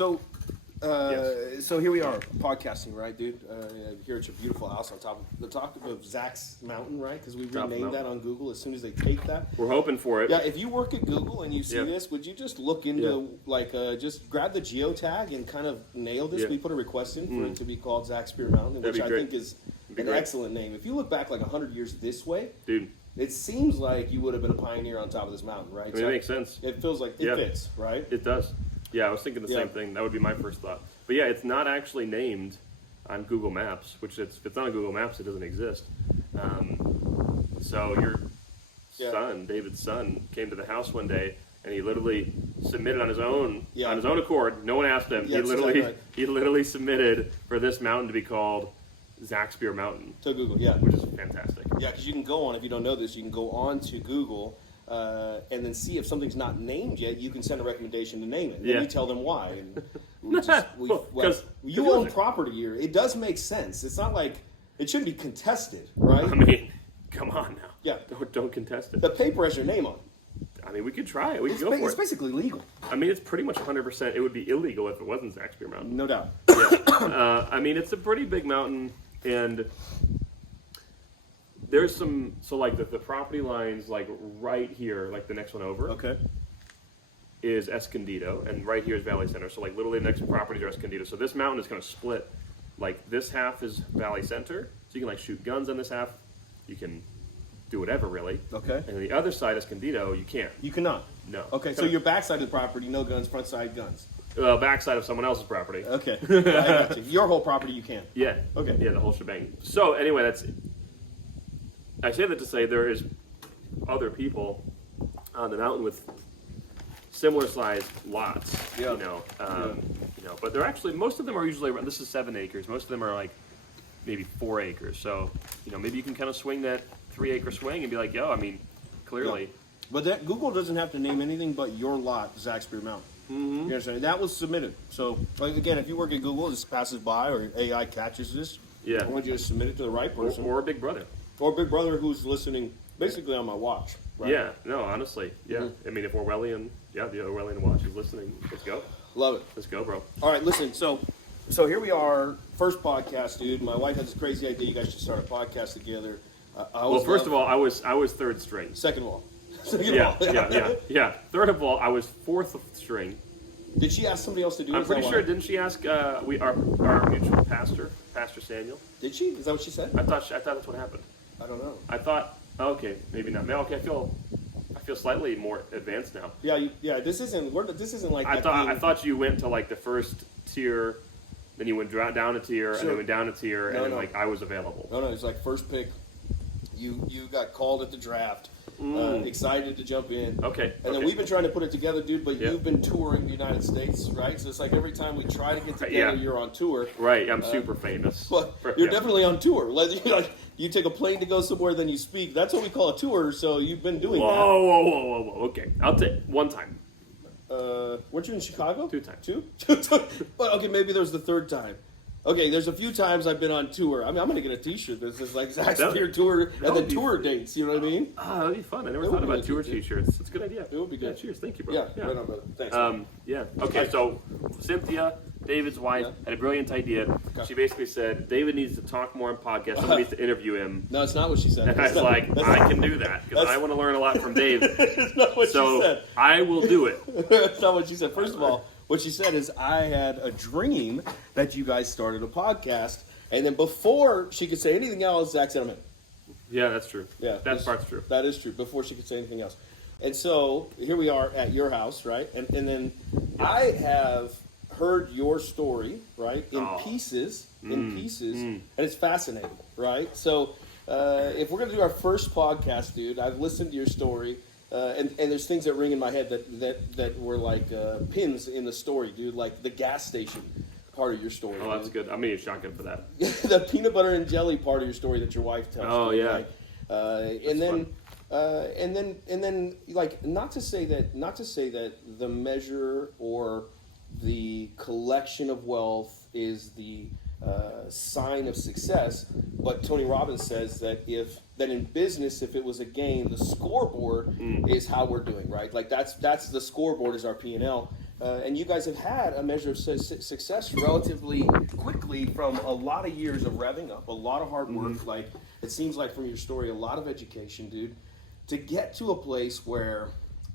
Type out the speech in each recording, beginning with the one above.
So, so here we are, podcasting, right, dude? Here at your beautiful house on top of Zach's Mountain, right? Because we renamed that on Google as soon as they take that. We're hoping for it. Yeah, if you work at Google and you see this, would you just look into, just grab the geotag and kind of nail this? We put a request in for it to be called Zach Spear Mountain, which I think is an excellent name. If you look back like 100 years this way, dude, it seems like you would have been a pioneer on top of this mountain, right? I mean, it makes sense. It feels like it fits, right? It does. Yeah, I was thinking the same thing. That would be my first thought. But yeah, it's not actually named on Google Maps, which if it's not on Google Maps, it doesn't exist. So your son, David's son, came to the house one day and he literally submitted on his own accord. No one asked him. He literally submitted for this mountain to be called Zach Spear Mountain. To Google, which is fantastic. Yeah, because you can go on, if you don't know this, you can go on to Google and then see if something's not named yet. You can send a recommendation to name it. And you tell them why. And you own property here. It does make sense. It's not like it shouldn't be contested, right? I mean, come on now. Yeah, don't contest it. The paper has your name on it. I mean, we could try it. We could go for it. It's basically legal. I mean, it's pretty much 100%. It would be illegal if it wasn't Zach Spear Mountain. No doubt. Yeah. I mean, it's a pretty big mountain, and there's some, so like the property lines, like right here, like the next one over, is Escondido, and right here is Valley Center. So like literally the next properties are Escondido. So this mountain is going to split. Like this half is Valley Center, so you can like shoot guns on this half. You can do whatever really. Okay. And the other side, Escondido, you can't. You cannot. No. Okay. So your backside of the property, no guns. Front side, guns. Backside of someone else's property. Okay. I got you. Your whole property, you can. Yeah. Okay. Yeah, the whole shebang. So anyway, I say that to say there is other people on the mountain with similar sized lots. Yeah. But they're actually, most of them are usually around, this is 7 acres. Most of them are like maybe 4 acres. So, maybe you can kind of swing that 3 acre swing and be like, I mean, clearly. Yeah. But Google doesn't have to name anything but your lot, Zach Spear Mountain. Mm-hmm. You understand? That was submitted. So, like again, if you work at Google, this passes by or AI catches this. Yeah. I want you to submit it to the right person. Or a big brother. Or a big brother who's listening basically on my watch. Right? Yeah. No, honestly. Yeah. Mm-hmm. I mean, if Orwellian, the Orwellian watch is listening, let's go. Love it. Let's go, bro. All right, listen. So here we are. First podcast, dude. My wife had this crazy idea. You guys should start a podcast together. First of all, I was third string. Second of all. Yeah. Third of all, I was fourth string. Did she ask somebody else to do it? I'm pretty sure. Didn't she ask our mutual pastor, Pastor Samuel? Did she? Is that what she said? I thought that's what happened. I don't know. I thought, okay, maybe not. Okay, I feel slightly more advanced now. Yeah. This isn't like. I thought you went to like the first tier, then you went down a tier, and then went down a tier, and then like I was available. No, it's like first pick. You got called at the draft. Excited to jump in. Okay. And then we've been trying to put it together, dude, but you've been touring the United States, right? So it's like every time we try to get together, you're on tour. Right, I'm super famous. But you're definitely on tour. Like, you take a plane to go somewhere, then you speak. That's what we call a tour, so you've been doing that. Whoa. Okay, I'll take one time. Weren't you in Chicago? 2 times. Two? But, okay, maybe there was the third time. Okay, there's a few times I've been on tour. I mean, I'm going to get a T-shirt that says, like, Zach Spear tour and then tour dates. You know what I mean? That'd be fun. I never thought about tour T-shirts. It's a good idea. It would be good. Yeah, cheers. Thank you, bro. Yeah. Right on, brother. Thanks. Yeah. Okay, so Cynthia, David's wife, had a brilliant idea. Okay. She basically said, David needs to talk more on podcasts. Somebody needs to interview him. No, it's not what she said. And I was like, I can do that because I want to learn a lot from Dave. That's not what she said. I will do it. That's not what she said. First of all, what she said is, I had a dream that you guys started a podcast, and then before she could say anything else, Zach said, I'm in. Yeah, that's true. Yeah, that part's true. That is true, before she could say anything else. And so, here we are at your house, right? And then I have heard your story, right, in pieces, and it's fascinating, right? So, if we're going to do our first podcast, dude, I've listened to your story. And there's things that ring in my head that were like pins in the story, dude. Like the gas station part of your story. Oh, that's good. I'm gonna need a shotgun for that. The peanut butter and jelly part of your story that your wife tells. Oh yeah. Right? And then, like not to say that the measure or the collection of wealth is the sign of success, but Tony Robbins says that in business, if it was a game, the scoreboard is how we're doing, right? Like that's the scoreboard is our P&L. and you guys have had a measure of success relatively quickly from a lot of years of revving up, a lot of hard work. Like it seems like from your story, a lot of education, dude, to get to a place where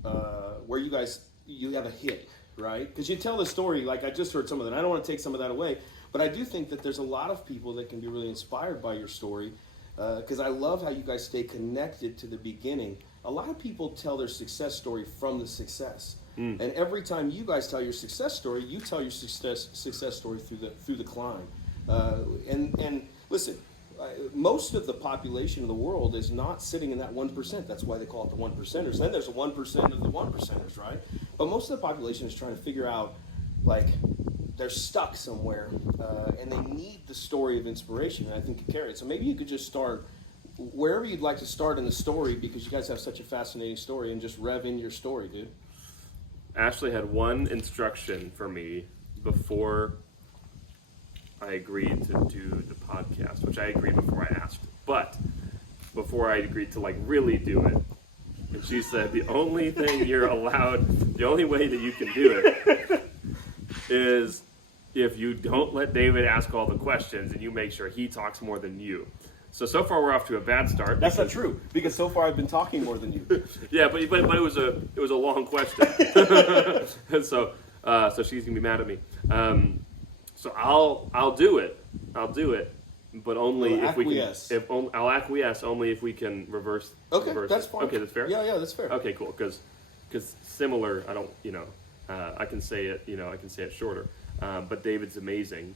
you guys you have a hit, right? Because you tell the story like I just heard some of that. I don't want to take some of that away, but I do think that there's a lot of people that can be really inspired by your story. Because I love how you guys stay connected to the beginning. A lot of people tell their success story from the success, and every time you guys tell your success story, you tell your success story through the climb. And listen, most of the population of the world is not sitting in that 1%. That's why they call it the 1%ers. Then there's a 1% of the 1%ers, right? But most of the population is trying to figure out, like, they're stuck somewhere, and they need the story of inspiration, and I think you carry it. So maybe you could just start wherever you'd like to start in the story, because you guys have such a fascinating story, and just rev in your story, dude. Ashley had one instruction for me before I agreed to do the podcast, which I agreed before I asked, but before I agreed to like really do it. And she said, the only thing you're allowed, the only way that you can do it is if you don't let David ask all the questions and you make sure he talks more than you. So far we're off to a bad start. That's not true, because so far I've been talking more than you. Yeah, but it was a long question. And so she's gonna be mad at me. So I'll do it, but only if we can. I'll acquiesce only if we can reverse. Okay, reverse that's it. fine. Okay, that's fair. Yeah, that's fair. Okay, cool. Because similar, I don't, I can say it, I can say it shorter. But David's amazing,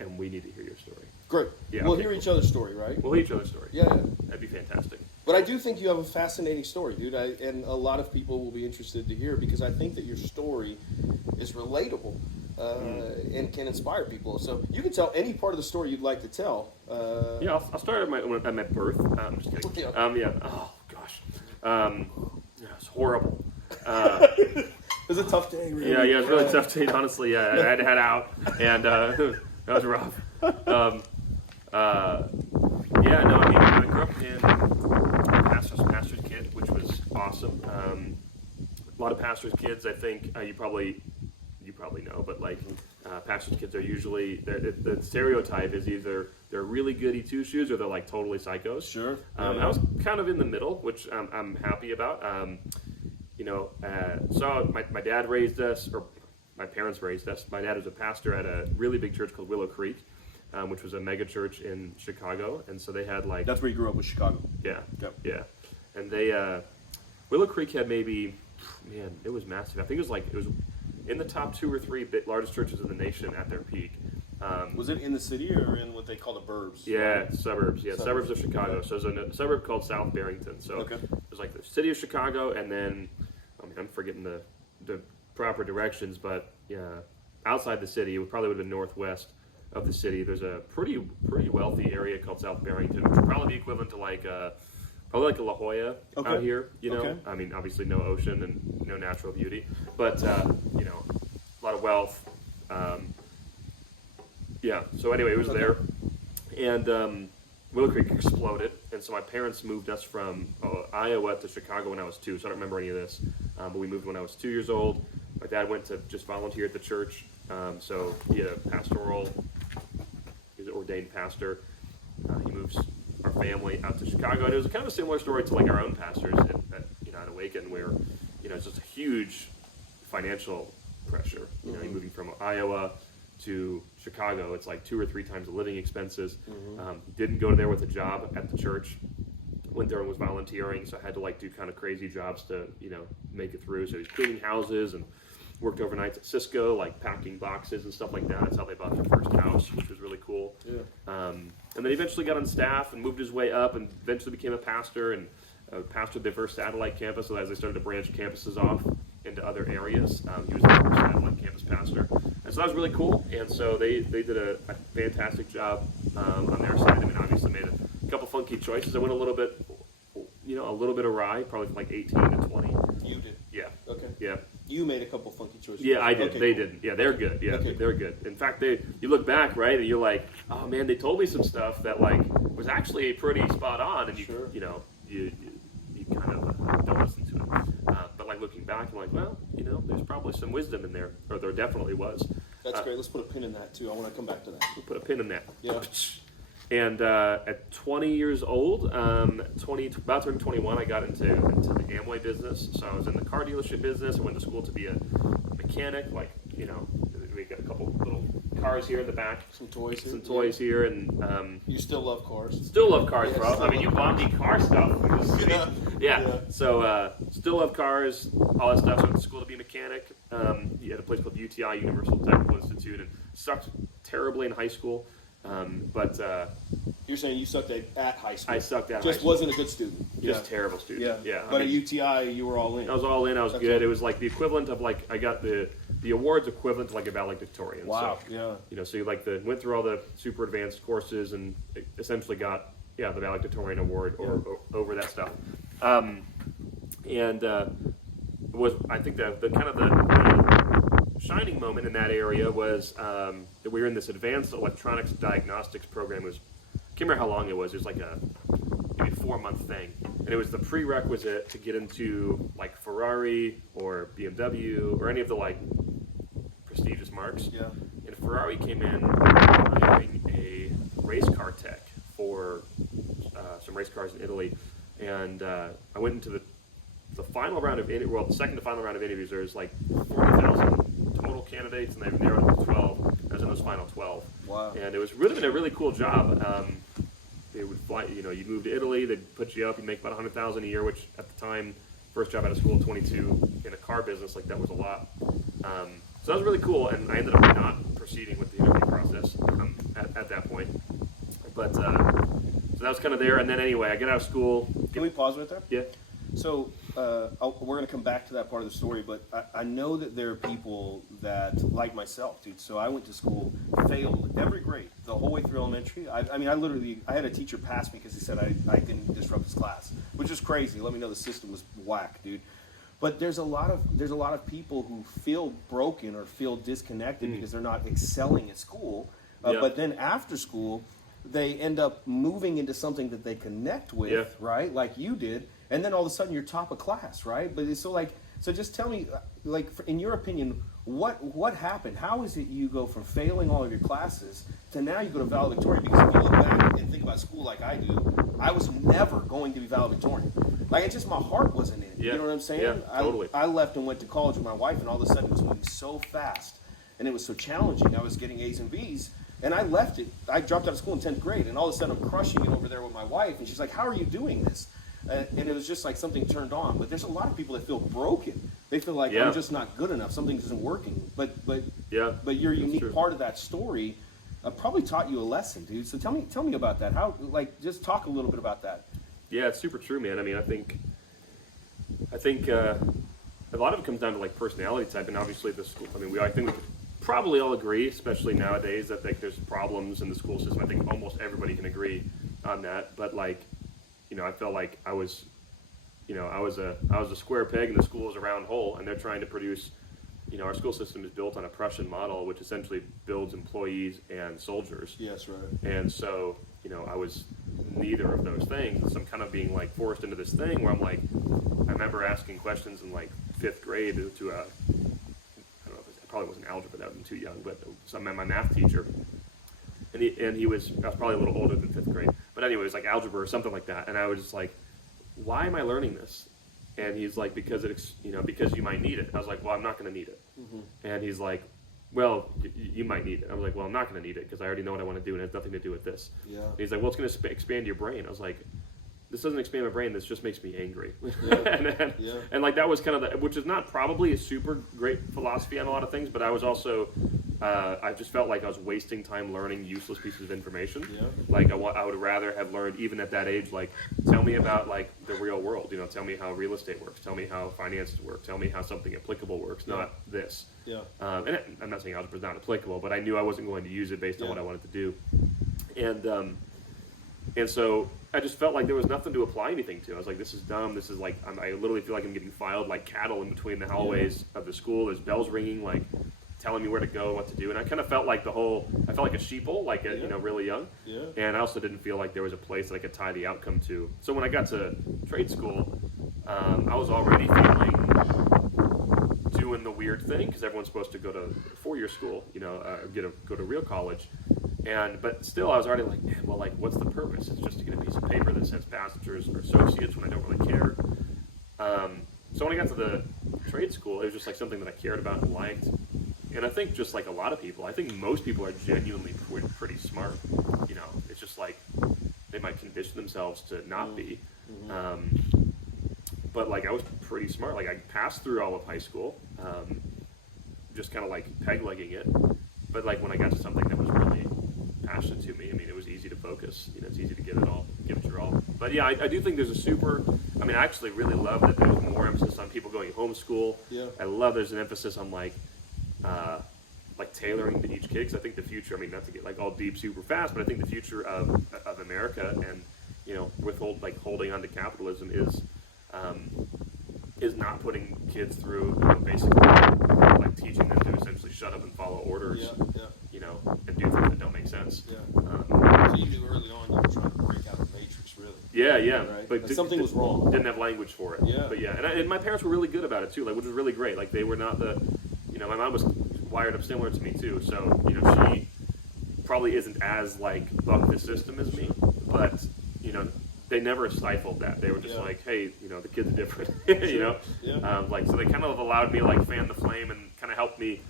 and we need to hear your story. Great. Yeah, we'll okay, hear cool. each other's story, right? We'll hear each other's story. Yeah. That'd be fantastic. But I do think you have a fascinating story, dude, and a lot of people will be interested to hear, because I think that your story is relatable and can inspire people. So you can tell any part of the story you'd like to tell. Yeah, I'll start at my birth. I'm just kidding. Yeah. Oh gosh. It's horrible. It was a tough day, really. Yeah, it was a really tough day, honestly. Yeah, I had to head out, and that was rough. I grew up in pastor's kid, which was awesome. A lot of pastor's kids, I think, you probably know, but like pastor's kids are usually, the stereotype is either they're really goody two shoes or they're like totally psychos. Sure. I was kind of in the middle, which I'm happy about. So my dad raised us, or my parents raised us. My dad was a pastor at a really big church called Willow Creek, which was a mega church in Chicago, and so they had like... That's where you grew up, was Chicago. Yeah, Yep. yeah. And they, Willow Creek had maybe, man, it was massive. I think it was in the top 2 or 3 largest churches in the nation at their peak. Was it in the city or in what they call the burbs? Yeah, suburbs. Yeah, suburbs of Chicago. Okay. So there's a suburb called South Barrington. So there's like the city of Chicago, and then, I'm forgetting the proper directions, but yeah, outside the city, it probably would have been northwest of the city. There's a pretty wealthy area called South Barrington, which would probably be equivalent to probably like a La Jolla out here. I mean, obviously no ocean and no natural beauty, but a lot of wealth. So anyway, it was there, and Willow Creek exploded, and so my parents moved us from Iowa to Chicago when I was 2. So I don't remember any of this, but we moved when I was 2 years old. My dad went to just volunteer at the church, so he had a pastoral. He's an ordained pastor. He moves our family out to Chicago, and it was kind of a similar story to like our own pastors at Awaken, where it's just a huge financial pressure. Moving from Iowa to Chicago, it's like 2 or 3 times the living expenses. Didn't go there with a job at the church. Went there and was volunteering, so I had to like do kind of crazy jobs to make it through. So he's cleaning houses and worked overnights at Cisco, like packing boxes and stuff like that. That's how they bought their first house, which was really cool. Yeah. And then he eventually got on staff and moved his way up, and eventually became a pastor and pastored their first satellite campus. So as they started to branch campuses off into other areas, he was the first satellite campus pastor. And so that was really cool. And so they did a fantastic job on their side. I mean, obviously made a couple funky choices. I went a little bit awry, probably from like 18 to 20. You did? Yeah. Okay. Yeah. You made a couple funky choices. Yeah, I did. Okay, they cool. didn't. Yeah, they're good. Yeah, okay, they're good. In fact, you look back, right, and you're like, oh man, they told me some stuff that like was actually pretty spot on, and you kind of don't listen to it. But like looking back, I'm like, well, there's probably some wisdom in there, or there definitely was. That's great. Let's put a pin in that too. I want to come back to that. We'll put a pin in that. Yeah. And at 20 years old, about turning 21, I got into the Amway business. So I was in the car dealership business. I went to school to be a mechanic. Like, we got a couple little cars here in the back. Some toys here. Some toys here. And you still love cars. Still love cars, Yeah, bro. I mean, you bought me car stuff. Yeah. So still love cars, all that stuff. So I went to school to be a mechanic. You had a place called UTI, Universal Technical Institute, and sucked terribly in high school. But you're saying you sucked at high school. I sucked at high Just school. wasn't a good student. Just terrible student. Yeah. But at UTI, you were all in. I was all in. I was good. It was like the equivalent of I got the awards equivalent to like a valedictorian. Wow. So, so you went through all the super advanced courses and essentially got the valedictorian award or over that stuff. Was I think the kind of the shining moment in that area was that we were in this advanced electronics diagnostics program. I can't remember how long it was. It was like a maybe 4-month thing, and it was the prerequisite to get into like Ferrari or BMW or any of the like prestigious marques. Yeah. And Ferrari came in hiring a race car tech for some race cars in Italy, and I went into the final round of the second to final round of interviews. There's like 40,000 total candidates, and they've narrowed it to 12. I was in those final 12. Wow. And it was been a really cool job. They would fly, you'd move to Italy, they'd put you up, you'd make about 100,000 a year, which at the time, first job out of school, 22, in a car business, like that was a lot. So that was really cool, and I ended up not proceeding with the interview process at that point. But so that was kind of there, and then anyway, I get out of school. Can we pause right there? Yeah. So we're going to come back to that part of the story, but I know that there are people that, like myself, dude. So I went to school, failed every grade, the whole way through elementary. I had a teacher pass me because he said I didn't disrupt his class, which is crazy. Let me know the system was whack, dude. But there's a lot of people who feel broken or feel disconnected because they're not excelling at school. But then after school, they end up moving into something that they connect with, right? Like you did. And then all of a sudden you're top of class, right? But it's so just tell me, in your opinion, what happened? How is it you go from failing all of your classes to now you go to valedictorian? Because if you look back and think about school like I do, I was never going to be valedictorian. Like, it's just my heart wasn't in it. You know what I'm saying? Yeah, totally. I left and went to college with my wife, and all of a sudden it was moving so fast, and it was so challenging. I was getting A's and B's, and I left it. I dropped out of school in 10th grade, and all of a sudden I'm crushing it over there with my wife, and she's like, "How are you doing this?" And it was just like something turned on. But there's a lot of people that feel broken. They feel like I'm just not good enough. Something isn't working. But your unique part of that story probably taught you a lesson, dude. So tell me about that. How just talk a little bit about that. Yeah, it's super true, man. I mean, I think a lot of it comes down to like personality type, and obviously the school. I mean, I think we could probably all agree, especially nowadays, that there's problems in the school system. I think almost everybody can agree on that. But I felt like I was a square peg and the school is a round hole, and they're trying to produce. Our school system is built on a Prussian model, which essentially builds employees and soldiers. Yes, right. And so, I was neither of those things. So I'm kind of being like forced into this thing where I'm like, I remember asking questions in like 5th grade to I don't know, it probably wasn't algebra, that was too young, but my math teacher, and I was probably a little older than 5th grade, but anyway, it was like algebra or something like that, and I was just like, why am I learning this? And he's like, because you might need it. I was like, well, I'm not going to need it. Mm-hmm. And he's like, well, you might need it. I was like, well, I'm not going to need it because I already know what I want to do and it has nothing to do with this. Yeah. And he's like, well, it's going to expand your brain. I was like, this doesn't expand my brain. This just makes me angry. Yeah. And like that was kind of which is not probably a super great philosophy on a lot of things, but I was also I just felt like I was wasting time learning useless pieces of information. Yeah. Like I would rather have learned even at that age. Like, tell me about like the real world. Tell me how real estate works. Tell me how finance works. Tell me how something applicable works. Not this. Yeah. And I'm not saying algebra is not applicable, but I knew I wasn't going to use it based on what I wanted to do. And so I just felt like there was nothing to apply anything to. I was like, this is dumb. This is like, I literally feel like I'm getting filed like cattle in between the hallways of the school. There's bells ringing, like telling me where to go and what to do. And I kind of felt like I felt like a sheeple, like really young. Yeah. And I also didn't feel like there was a place that I could tie the outcome to. So when I got to trade school, I was already feeling 2 doing the weird thing because everyone's supposed to go to 4-year school, go to real college. But still, I was already like, man, well, like, what's the purpose? It's just to get a piece of paper that says bachelor's or associates when I don't really care. So when I got to the trade school, it was just like something that I cared about and liked. And I think just like a lot of people, I think most people are genuinely pretty smart. It's just like they might condition themselves to not be. But like I was pretty smart. Like I passed through all of high school, just kind of like peg-legging it. But like when I got to something that was really passionate to me, I mean, it was easy to focus. It's easy to give it your all. But yeah, I do think there's I actually really love that there's more emphasis on people going homeschool. Yeah. I love there's an emphasis on like tailoring to each kid, because I think the future, not to get like all deep super fast, but I think the future of America and, holding on to capitalism is not putting kids through, basically like teaching them to essentially shut up and follow orders, and do things that don't make sense. Yeah. So you knew early on you were trying to break out of the matrix, really. Yeah. Right? But something was wrong. Didn't have language for it. Yeah. But yeah, and my parents were really good about it too, which was really great. Like they were not my mom was wired up similar to me too, so she probably isn't as like buck the system as me, but they never stifled that. They were just like, hey, the kids are different, Yeah. So they kind of allowed me like fan the flame and kind of helped me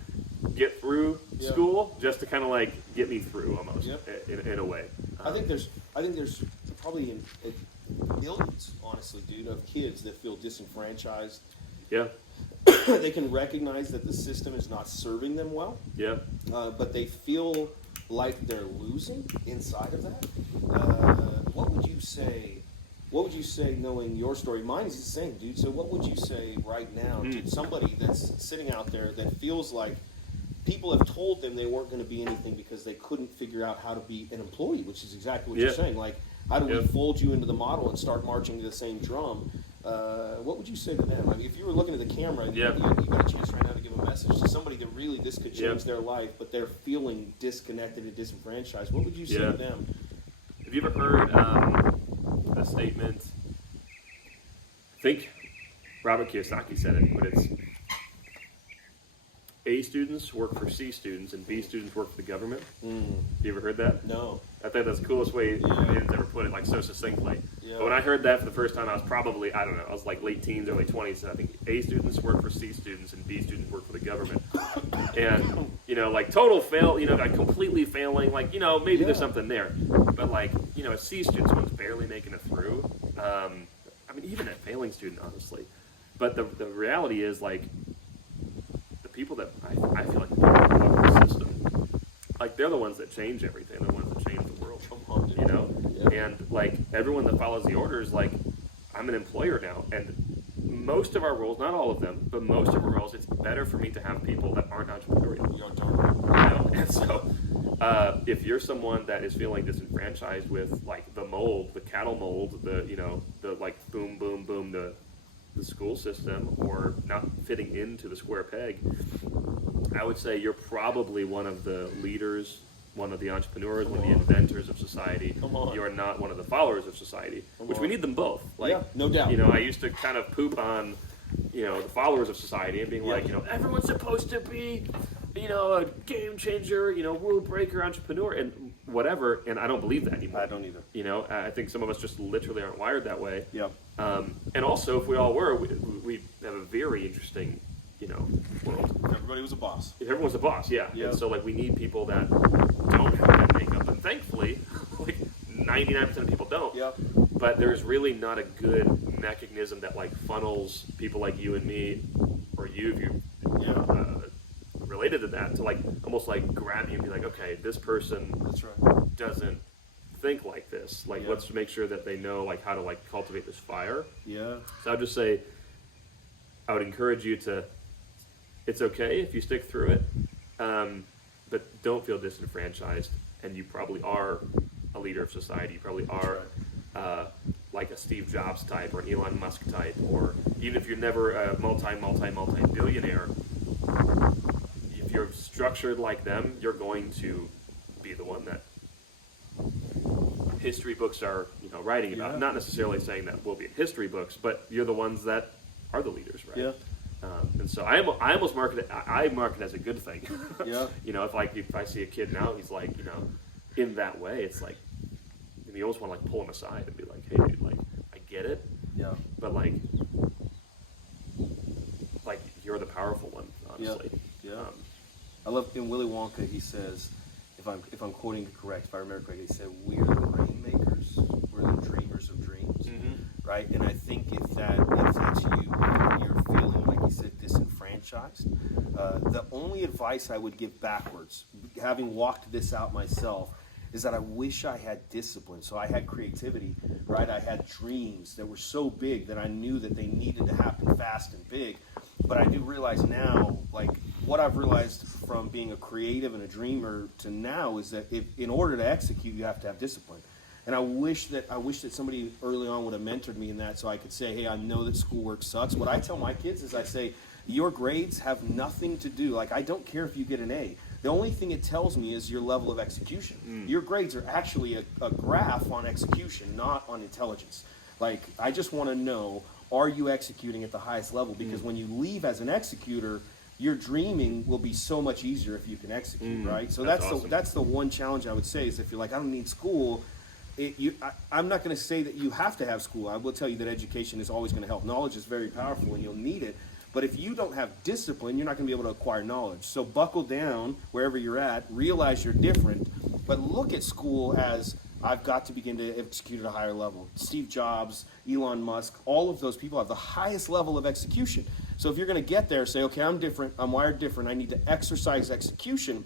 get through school, just to kind of like get me through almost in a way. I think there's probably millions, honestly, dude, of kids that feel disenfranchised. Yeah. They can recognize that the system is not serving them well. Yeah. But they feel like they're losing inside of that. What would you say? What would you say, knowing your story? Mine is the same, dude. So what would you say right now to somebody that's sitting out there that feels like people have told them they weren't going to be anything because they couldn't figure out how to be an employee, which is exactly what you're saying. Like, how do we fold you into the model and start marching to the same drum? What would you say to them? If you were looking at the camera, you got a chance right now to give a message to somebody that really this could change their life, but they're feeling disconnected and disenfranchised. What would you say to them? Have you ever heard a statement? I think Robert Kiyosaki said it, but it's A students work for C students and B students work for the government. You ever heard that? No. I think that's the coolest way anyone's ever put it, like so succinctly. Yeah. But when I heard that for the first time, I was probably, I was like late teens, early 20s, and I think A students work for C students and B students work for the government. And, like total fail, like completely failing, like, maybe there's something there. But like, a C student, someone's barely making it through. Even a failing student, honestly. But the reality is, like, the people that I feel like the people that love the system, like they're the ones that change everything. They're the ones that change the world. And like everyone that follows the orders, like I'm an employer now, and most of our roles, not all of them, but most of our roles, it's better for me to have people that aren't entrepreneurial. And so if you're someone that is feeling disenfranchised with like the mold, the cattle mold, the like boom boom boom, the school system, or not fitting into the square peg, I would say you're probably one of the leaders, one of the entrepreneurs, one of the inventors of society. You are not one of the followers of society, which we need them both. Like, no doubt. I used to kind of poop on, the followers of society and being like, everyone's supposed to be, a game changer, rule breaker, entrepreneur, and whatever. And I don't believe that anymore. I don't either. I think some of us just literally aren't wired that way. Yep. And also, if we all were, we have a very interesting, world. Everybody was a boss. Everyone's a boss, yeah. And so, like, we need people that don't have that makeup. And thankfully, like, 99% of people don't. Yep. But there's really not a good mechanism that, like, funnels people like you and me, or you, if you're related to that, to, like, almost, like, grab you and be like, okay, this person doesn't think like this. Like, let's make sure that they know, like, how to, like, cultivate this fire. Yeah. So I'd just say, I would encourage you to, it's okay if you stick through it, but don't feel disenfranchised. And you probably are a leader of society. You probably are like a Steve Jobs type or an Elon Musk type, or even if you're never a multi-billionaire, if you're structured like them, you're going to be the one that history books are, writing about. Not necessarily saying that we'll be in history books, but you're the ones that are the leaders, right? Yeah. And so I almost market it. I market it as a good thing. Yeah. You know, if I see a kid now, he's like, you know, in that way, it's like, you almost want to like pull him aside and be like, hey, dude, like I get it. Yeah. But like you're the powerful one, honestly. Yeah. I love in Willy Wonka. He says, if I'm quoting it correct, if I remember correctly, he said, "We're the rainmakers. We're the dreamers of dreams." Right? And I think if that's you, and you're feeling like you said disenfranchised, the only advice I would give backwards, having walked this out myself, is that I wish I had discipline. So I had creativity, right? I had dreams that were so big that I knew that they needed to happen fast and big. But I do realize now, like what I've realized from being a creative and a dreamer to now is that in order to execute, you have to have discipline. And I wish that somebody early on would have mentored me in that, so I could say, hey, I know that schoolwork sucks. What I tell my kids is I say, your grades have nothing to do. Like, I don't care if you get an A. The only thing it tells me is your level of execution. Your grades are actually a graph on execution, not on intelligence. Like, I just want to know, are you executing at the highest level? Because when you leave as an executor, your dreaming will be so much easier if you can execute, right? So that's awesome. That's the one challenge I would say is if you're like, I don't need school, I'm not going to say that you have to have school. I will tell you that education is always going to help. Knowledge is very powerful and you'll need it. But if you don't have discipline, you're not going to be able to acquire knowledge. So buckle down wherever you're at, realize you're different, but look at school as I've got to begin to execute at a higher level. Steve Jobs, Elon Musk, all of those people have the highest level of execution. So if you're going to get there, say, okay, I'm different, I'm wired different, I need to exercise execution,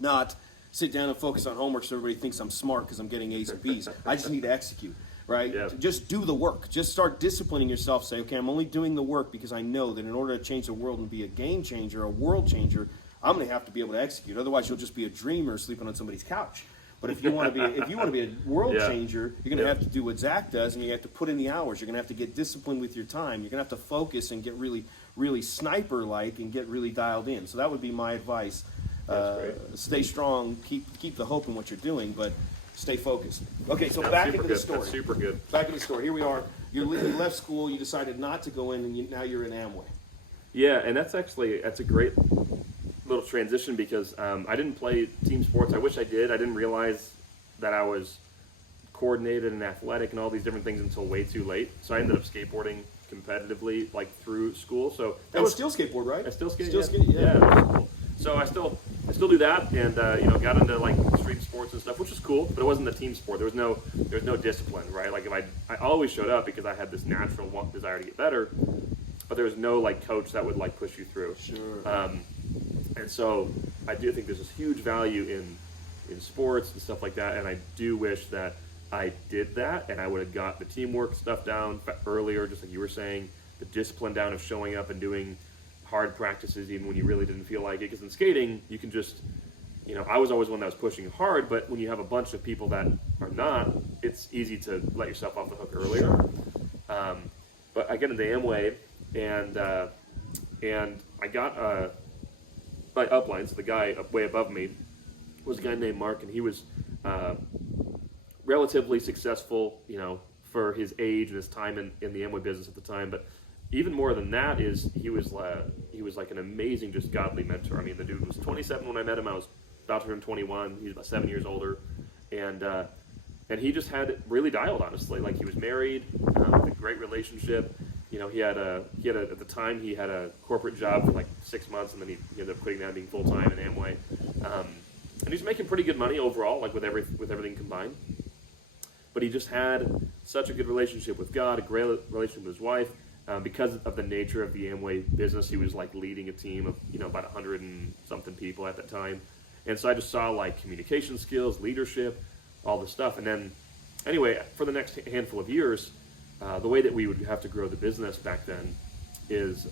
not sit down and focus on homework so everybody thinks I'm smart because I'm getting A's and B's. I just need to execute. Right? Yeah. Just do the work. Just start disciplining yourself. Say, okay, I'm only doing the work because I know that in order to change the world and be a game changer, a world changer, I'm going to have to be able to execute. Otherwise, you'll just be a dreamer sleeping on somebody's couch. But if you want to be a world changer, you're going to have to do what Zach does, and you have to put in the hours. You're going to have to get disciplined with your time. You're going to have to focus and get really, really sniper-like and get really dialed in. So that would be my advice. Stay strong. Keep the hope in what you're doing, but stay focused. Okay, so back into the story. That's super good. Back into the story. Here we are. You left school. You decided not to go in, and now you're in Amway. Yeah, and that's a great little transition because I didn't play team sports. I wish I did. I didn't realize that I was coordinated and athletic and all these different things until way too late. So I ended up skateboarding competitively, like through school. So that was still skateboard, right? I still skate. Yeah. That was cool. So I still do that, and got into like street sports and stuff, which was cool. But it wasn't a team sport. There was no discipline, right? Like if I always showed up because I had this natural desire to get better, but there was no like coach that would like push you through. Sure. And so I do think there's this huge value in sports and stuff like that, and I do wish that I did that and I would have got the teamwork stuff down earlier, just like you were saying, the discipline down of showing up and doing hard practices even when you really didn't feel like it. Because in skating, you can just, I was always one that was pushing hard, but when you have a bunch of people that are not, it's easy to let yourself off the hook earlier. But I get into Amway, and I got my upline, so the guy way above me was a guy named Mark, and he was relatively successful, for his age and his time in the Amway business at the time. But even more than that is he was like an amazing, just godly mentor. I mean, the dude was 27 when I met him. I was about to turn 21. He's about 7 years older, and he just had it really dialed, honestly. Like, he was married, with a great relationship. He had at the time he had a corporate job for like 6 months, and then he ended up quitting that and being full time in Amway. And he was making pretty good money overall, like with everything combined. But he just had such a good relationship with God, a great relationship with his wife. Because of the nature of the Amway business, he was like leading a team of about 100 and something people at that time, and so I just saw like communication skills, leadership, all this stuff. And then, anyway, for the next handful of years, the way that we would have to grow the business back then is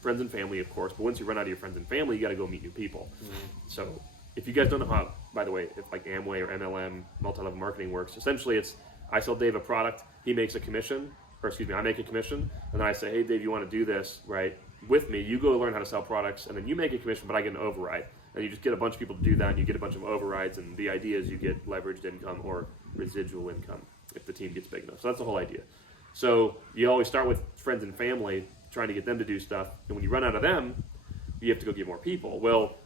friends and family, of course. But once you run out of your friends and family, you got to go meet new people. Mm-hmm. So if you guys don't know how, by the way, if like Amway or MLM, multi-level marketing works, essentially it's I sell Dave a product, he makes a commission. I make a commission, and then I say, hey, Dave, you want to do this, right, with me? You go learn how to sell products, and then you make a commission, but I get an override. And you just get a bunch of people to do that, and you get a bunch of overrides, and the idea is you get leveraged income or residual income if the team gets big enough. So that's the whole idea. So you always start with friends and family, trying to get them to do stuff. And when you run out of them, you have to go get more people. Well,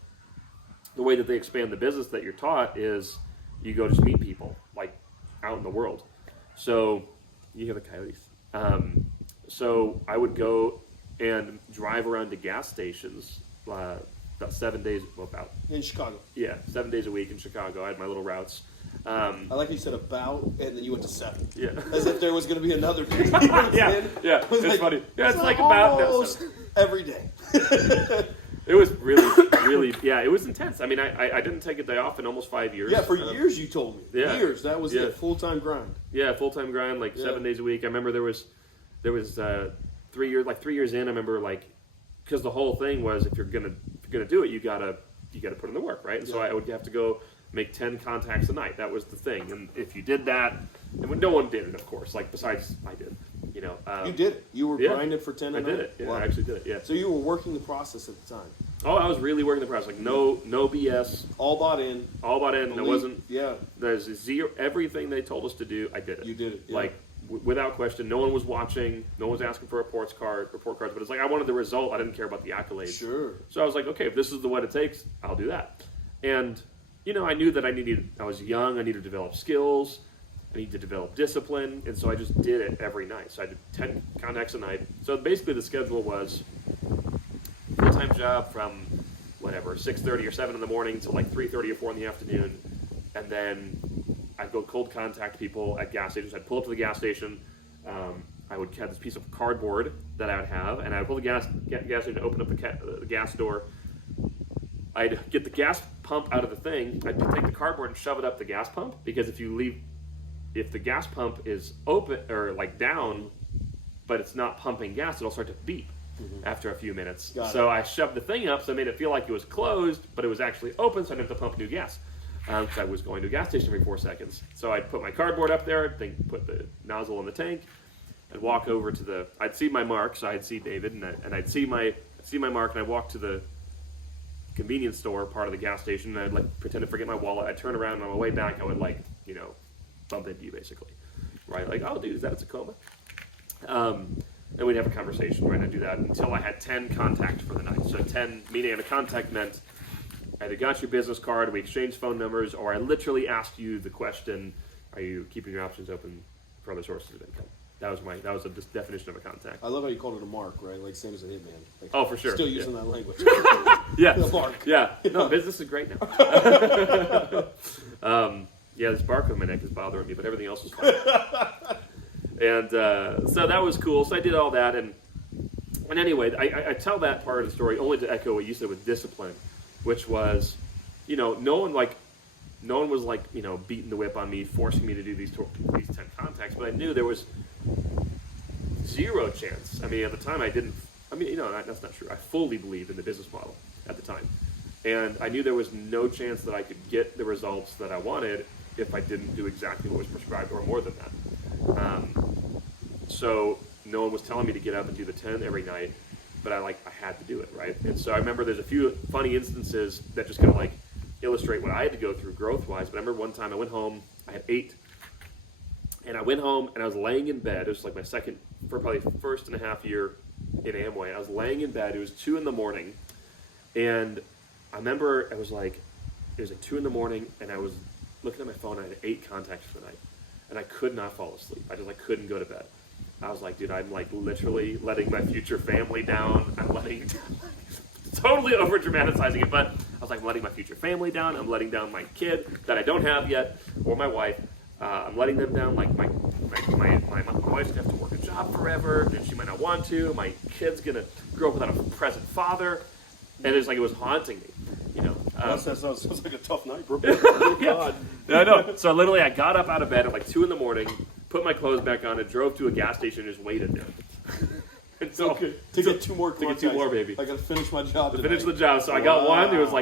the way that they expand the business that you're taught is you go just meet people, like out in the world. So you hear the coyotes. So I would go and drive around to gas stations about 7 days, in Chicago. Yeah, 7 days a week in Chicago. I had my little routes. I like you said about, and then you went to 7. Yeah. As if there was going to be another day. Yeah, it's funny. Yeah, it's like about almost every day. It was really, really, it was intense. I mean, I didn't take a day off in almost 5 years. Yeah, for years you told me. Yeah. Years. That was it. Full-time grind. Yeah, full-time grind, like 7 days a week. I remember there was 3 years, like 3 years in, I remember because the whole thing was if you're gonna do it, you gotta put in the work, right? And so I would have to go make 10 contacts a night. That was the thing. And if you did that, and no one did it, of course, like besides I did, you did it. You were grinding for 10 a night? I did it. Yeah, wow. I actually did it, yeah. So you were working the process at the time? Oh, I was really working the process. Like, no BS. All bought in. All bought in. It wasn't, yeah. There's zero, everything they told us to do, I did it. You did it, yeah. Like, without question, no one was watching, no one was asking for report cards, but it's like, I wanted the result, I didn't care about the accolades. Sure. So I was like, okay, if this is what it takes, I'll do that. And, I knew that I was young, I needed to develop skills, I needed to develop discipline, and so I just did it every night. So I did 10 contacts a night. So basically the schedule was full-time job from, 6:30 or 7 in the morning to like 3:30 or 4 in the afternoon, and then I'd go cold contact people at gas stations. I'd pull up to the gas station. I would have this piece of cardboard that I would have, and I would pull the gas station, open up the gas door. I'd get the gas pump out of the thing. I'd take the cardboard and shove it up the gas pump, because if the gas pump is open or like down, but it's not pumping gas, it'll start to beep after a few minutes. So I shoved the thing up, so I made it feel like it was closed, but it was actually open, so I didn't have to pump new gas. Because I was going to a gas station every 4 seconds. So I'd put my cardboard up there, put the nozzle in the tank, and walk over to I'd see my mark, so I'd see David, and I'd see my mark, and I'd walk to the convenience store part of the gas station, and I'd pretend to forget my wallet. I'd turn around, and on my way back, I would bump into you, basically. Right? Like, oh, dude, is that a Tacoma? And we'd have a conversation, right? I'd do that until I had 10 contacts for the night. So 10, meaning a contact meant I either got your business card, we exchanged phone numbers, or I literally asked you the question, are you keeping your options open for other sources of income? That was the definition of a contact. I love how you called it a mark, right? Like same as a hitman. Like, oh, for sure. Still using that language. Yeah. The mark. Yeah. No, business is great now. This bark on my neck is bothering me, but everything else is fine. And so that was cool. So I did all that, and anyway, I tell that part of the story only to echo what you said with discipline, which was, no one was beating the whip on me, forcing me to do these 10 contacts, but I knew there was zero chance. I mean, at the time that's not true. I fully believed in the business model at the time. And I knew there was no chance that I could get the results that I wanted if I didn't do exactly what was prescribed or more than that. So no one was telling me to get up and do the 10 every night, but I had to do it, right? And so I remember there's a few funny instances that just kind of illustrate what I had to go through growth-wise. But I remember one time I went home, I had 8, and I went home and I was laying in bed. It was like my first and a half year in Amway. I was laying in bed. It was 2 in the morning, and I remember it was like 2 in the morning, and I was looking at my phone. I had 8 contacts for the night, and I could not fall asleep. I just couldn't go to bed. I was like, dude, I'm literally letting my future family down. I'm letting totally over dramatizing it, but I was I'm letting my future family down. I'm letting down my kid that I don't have yet, or my wife. I'm letting them down. My wife's gonna have to work a job forever, and she might not want to. My kid's gonna grow up without a present father, and it was haunting me. That sounds like a tough night, bro. God. I know. So literally, I got up out of bed at 2 in the morning, put my clothes back on, and drove to a gas station and just waited there. And so, to get 2 more contacts. To get 2 more, baby. I gotta finish my job to finish the job. So I got one. It was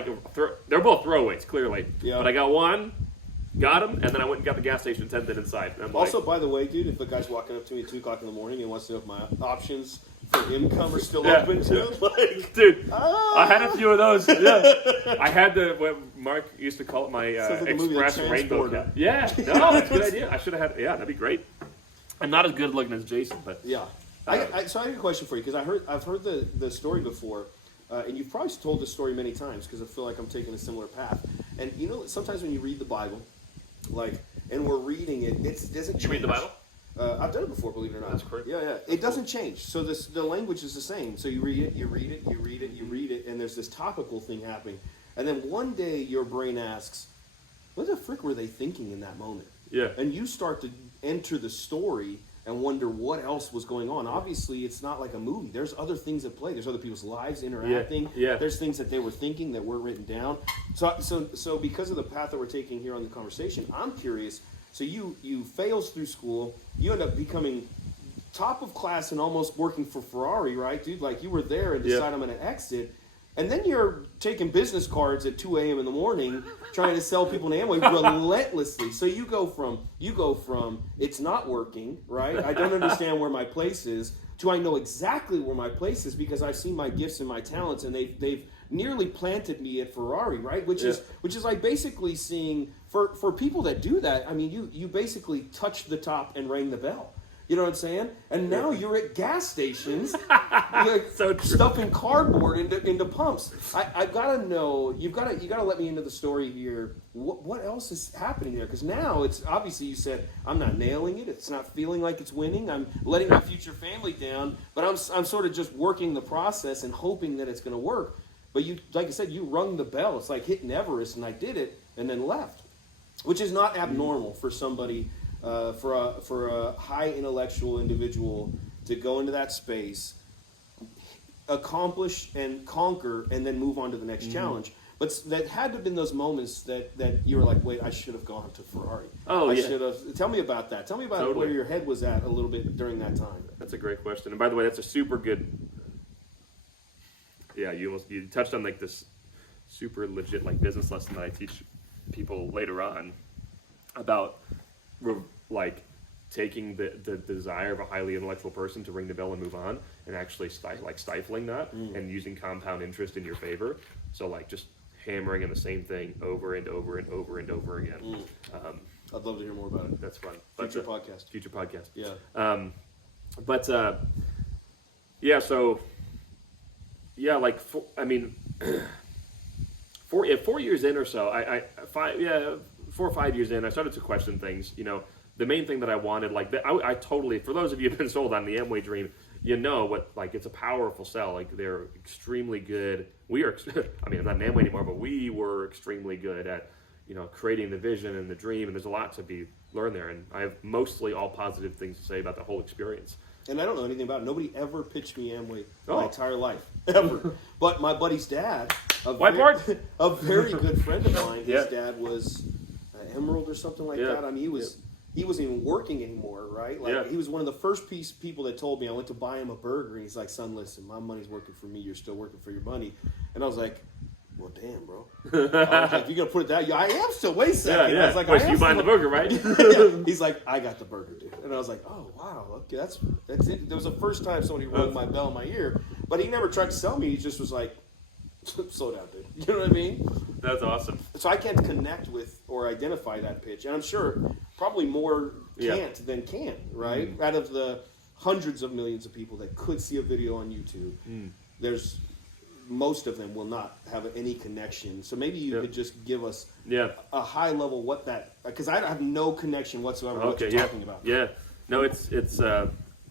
they're both throwaways, clearly. Yeah. But I got one, got him, and then I went and got the gas station 10 minutes inside. And also, by the way, dude, if the guy's walking up to me at 2 o'clock in the morning and wants to know if my options for income are still open, dude, I had a few of those. Yeah, I had what Mark used to call it my Express Rainbow Cap. Yeah, no, that's a good idea. I should have had. Yeah, that'd be great. I'm not as good looking as Jason, but yeah. So I have a question for you, because I've heard the story before, and you've probably told this story many times, because I feel like I'm taking a similar path. And you know, sometimes when you read the Bible, and we're reading it, it doesn't change. You read the Bible? I've done it before, believe it or not. That's correct. Yeah. It doesn't change. So the language is the same. So you read it, you read it, you read it, you read it, and there's this topical thing happening. And then one day your brain asks, what the frick were they thinking in that moment? Yeah. And you start to enter the story and wonder what else was going on. Obviously, it's not like a movie. There's other things at play. There's other people's lives interacting. Yeah. There's things that they were thinking that weren't written down. So because of the path that we're taking here on the conversation, I'm curious. So you fails through school. You end up becoming top of class and almost working for Ferrari, right, dude? Like, you were there and decide I'm going to exit. And then you're taking business cards at 2 a.m. in the morning trying to sell people in Amway relentlessly. So you go from it's not working, right? I don't understand where my place is, to I know exactly where my place is because I've seen my gifts and my talents, and they've nearly planted me at Ferrari, right? Which is like basically seeing, for people that do that, I mean, you basically touched the top and rang the bell. You know what I'm saying? And now you're at gas stations, so stuffing cardboard into pumps. I gotta know. You gotta let me into the story here. What else is happening there? Because now it's obviously, you said, I'm not nailing it. It's not feeling like it's winning. I'm letting my future family down. But I'm sort of just working the process and hoping that it's going to work. But you, like I said, you rung the bell. It's like hitting Everest, and I did it and then left, which is not abnormal for somebody. For a high intellectual individual to go into that space, accomplish and conquer, and then move on to the next challenge. But that had to have been those moments that you were like, wait, I should have gone to Ferrari. I should have. Tell me about that. Tell me about where your head was at a little bit during that time. That's a great question. And by the way, that's a super good. Yeah, you touched on like this super legit like business lesson that I teach people later on about. Like taking the desire of a highly intellectual person to ring the bell and move on, and actually stifling that and using compound interest in your favor. So like just hammering in the same thing over and over and over and over again. I'd love to hear more about it. That's fun. Future podcast. Yeah. So yeah, like 4 years in or so, 4 or 5 years in, I started to question things. You know, the main thing that I wanted, like, I totally, for those of you who've been sold on the Amway dream, you know what, like, it's a powerful sell. Like, they're extremely good. We are, I mean, I'm not an Amway anymore, but we were extremely good at, you know, creating the vision and the dream, and there's a lot to be learned there. And I have mostly all positive things to say about the whole experience. And I don't know anything about it. Nobody ever pitched me Amway my entire life, ever. But my buddy's dad, a very good friend of mine, his dad was Emerald or something like that. I mean, he wasn't even working anymore, right? Like, he was one of the first people that told me. I went to buy him a burger, and he's like, "Son, listen, my money's working for me. You're still working for your money." And I was like, "Well, damn, bro." I was like, "You gonna put it down?" Yeah, I am still. Wait a second. I was like, "Wait, you buying the burger, right?" He's like, "I got the burger, dude." And I was like, "Oh, wow, okay, that's it." There was the first time somebody rung my bell in my ear, but he never tried to sell me. He just was like, "Slow down, dude." You know what I mean? That's awesome. So I can't connect with or identify that pitch, and I'm sure probably more can't than can, right? Out of the hundreds of millions of people that could see a video on YouTube, there's most of them will not have any connection. So maybe you could just give us a high level what that, because I have no connection whatsoever what you're talking about. Yeah, no, it's.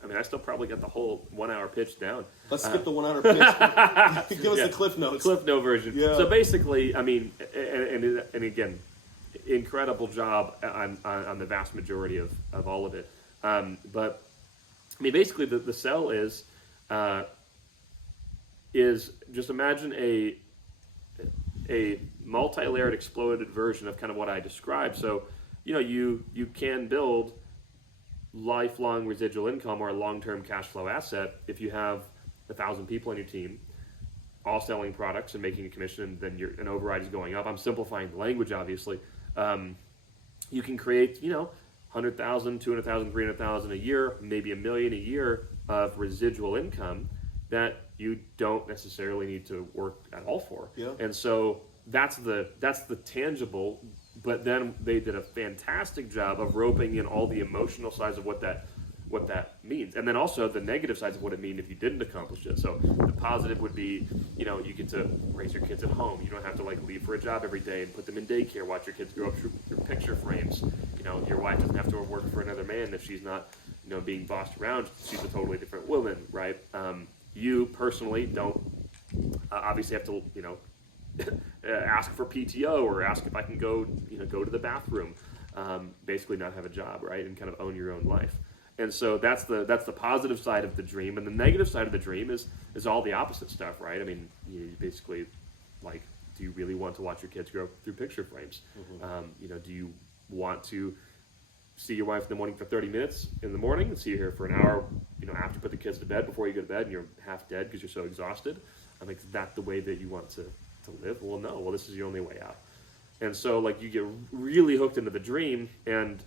I mean, I still probably got the whole 1 hour pitch down. Let's skip the 1 hour pitch. Give us the Cliff Notes. Cliff Note version. Yeah. So basically, I mean, and again, incredible job on the vast majority of all of it. But I mean, basically, the sell is just imagine a multi-layered exploded version of kind of what I described. So, you know, you can build lifelong residual income or a long-term cash flow asset if you have 1,000 people on your team all selling products and making a commission, and then an override is going up. I'm simplifying the language, obviously. You can create, you know, 100,000, 200,000, 300,000 a year, maybe $1 million a year of residual income that you don't necessarily need to work at all for. Yeah. And so that's the tangible. But then they did a fantastic job of roping in all the emotional sides of what that what that means. And then also the negative sides of what it means if you didn't accomplish it. So the positive would be, you get to raise your kids at home. You don't have to leave for a job every day and put them in daycare, watch your kids grow up through picture frames. Your wife doesn't have to work for another man if she's not, being bossed around. She's a totally different woman, right? You personally don't obviously have to, ask for PTO or ask if I can go to the bathroom. Basically not have a job, right? And kind of own your own life. And so that's the positive side of the dream. And the negative side of the dream is all the opposite stuff, right? I mean, you basically, do you really want to watch your kids grow up through picture frames? Mm-hmm. Do you want to see your wife in the morning for 30 minutes in the morning and see her for an hour, after you put the kids to bed, before you go to bed and you're half dead because you're so exhausted? Is that the way that you want to live? Well, no. Well, this is your only way out. And so, you get really hooked into the dream, and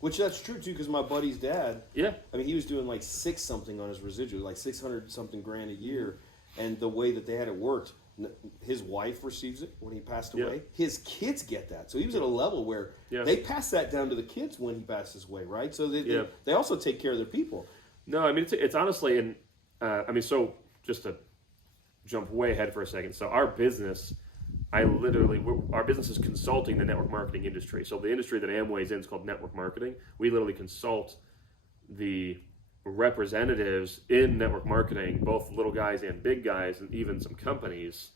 which that's true too, because my buddy's dad, yeah, he was doing 6 something on his residual, 600 something grand a year, and the way that they had it worked, his wife receives it when he passed away. Yeah. His kids get that, so he was at a level where they pass that down to the kids when he passes away, right? So they also take care of their people. No, it's honestly, and so just to jump way ahead for a second, so our business. Our business is consulting the network marketing industry. So the industry that Amway's in is called network marketing. We literally consult the representatives in network marketing, both little guys and big guys, and even some companies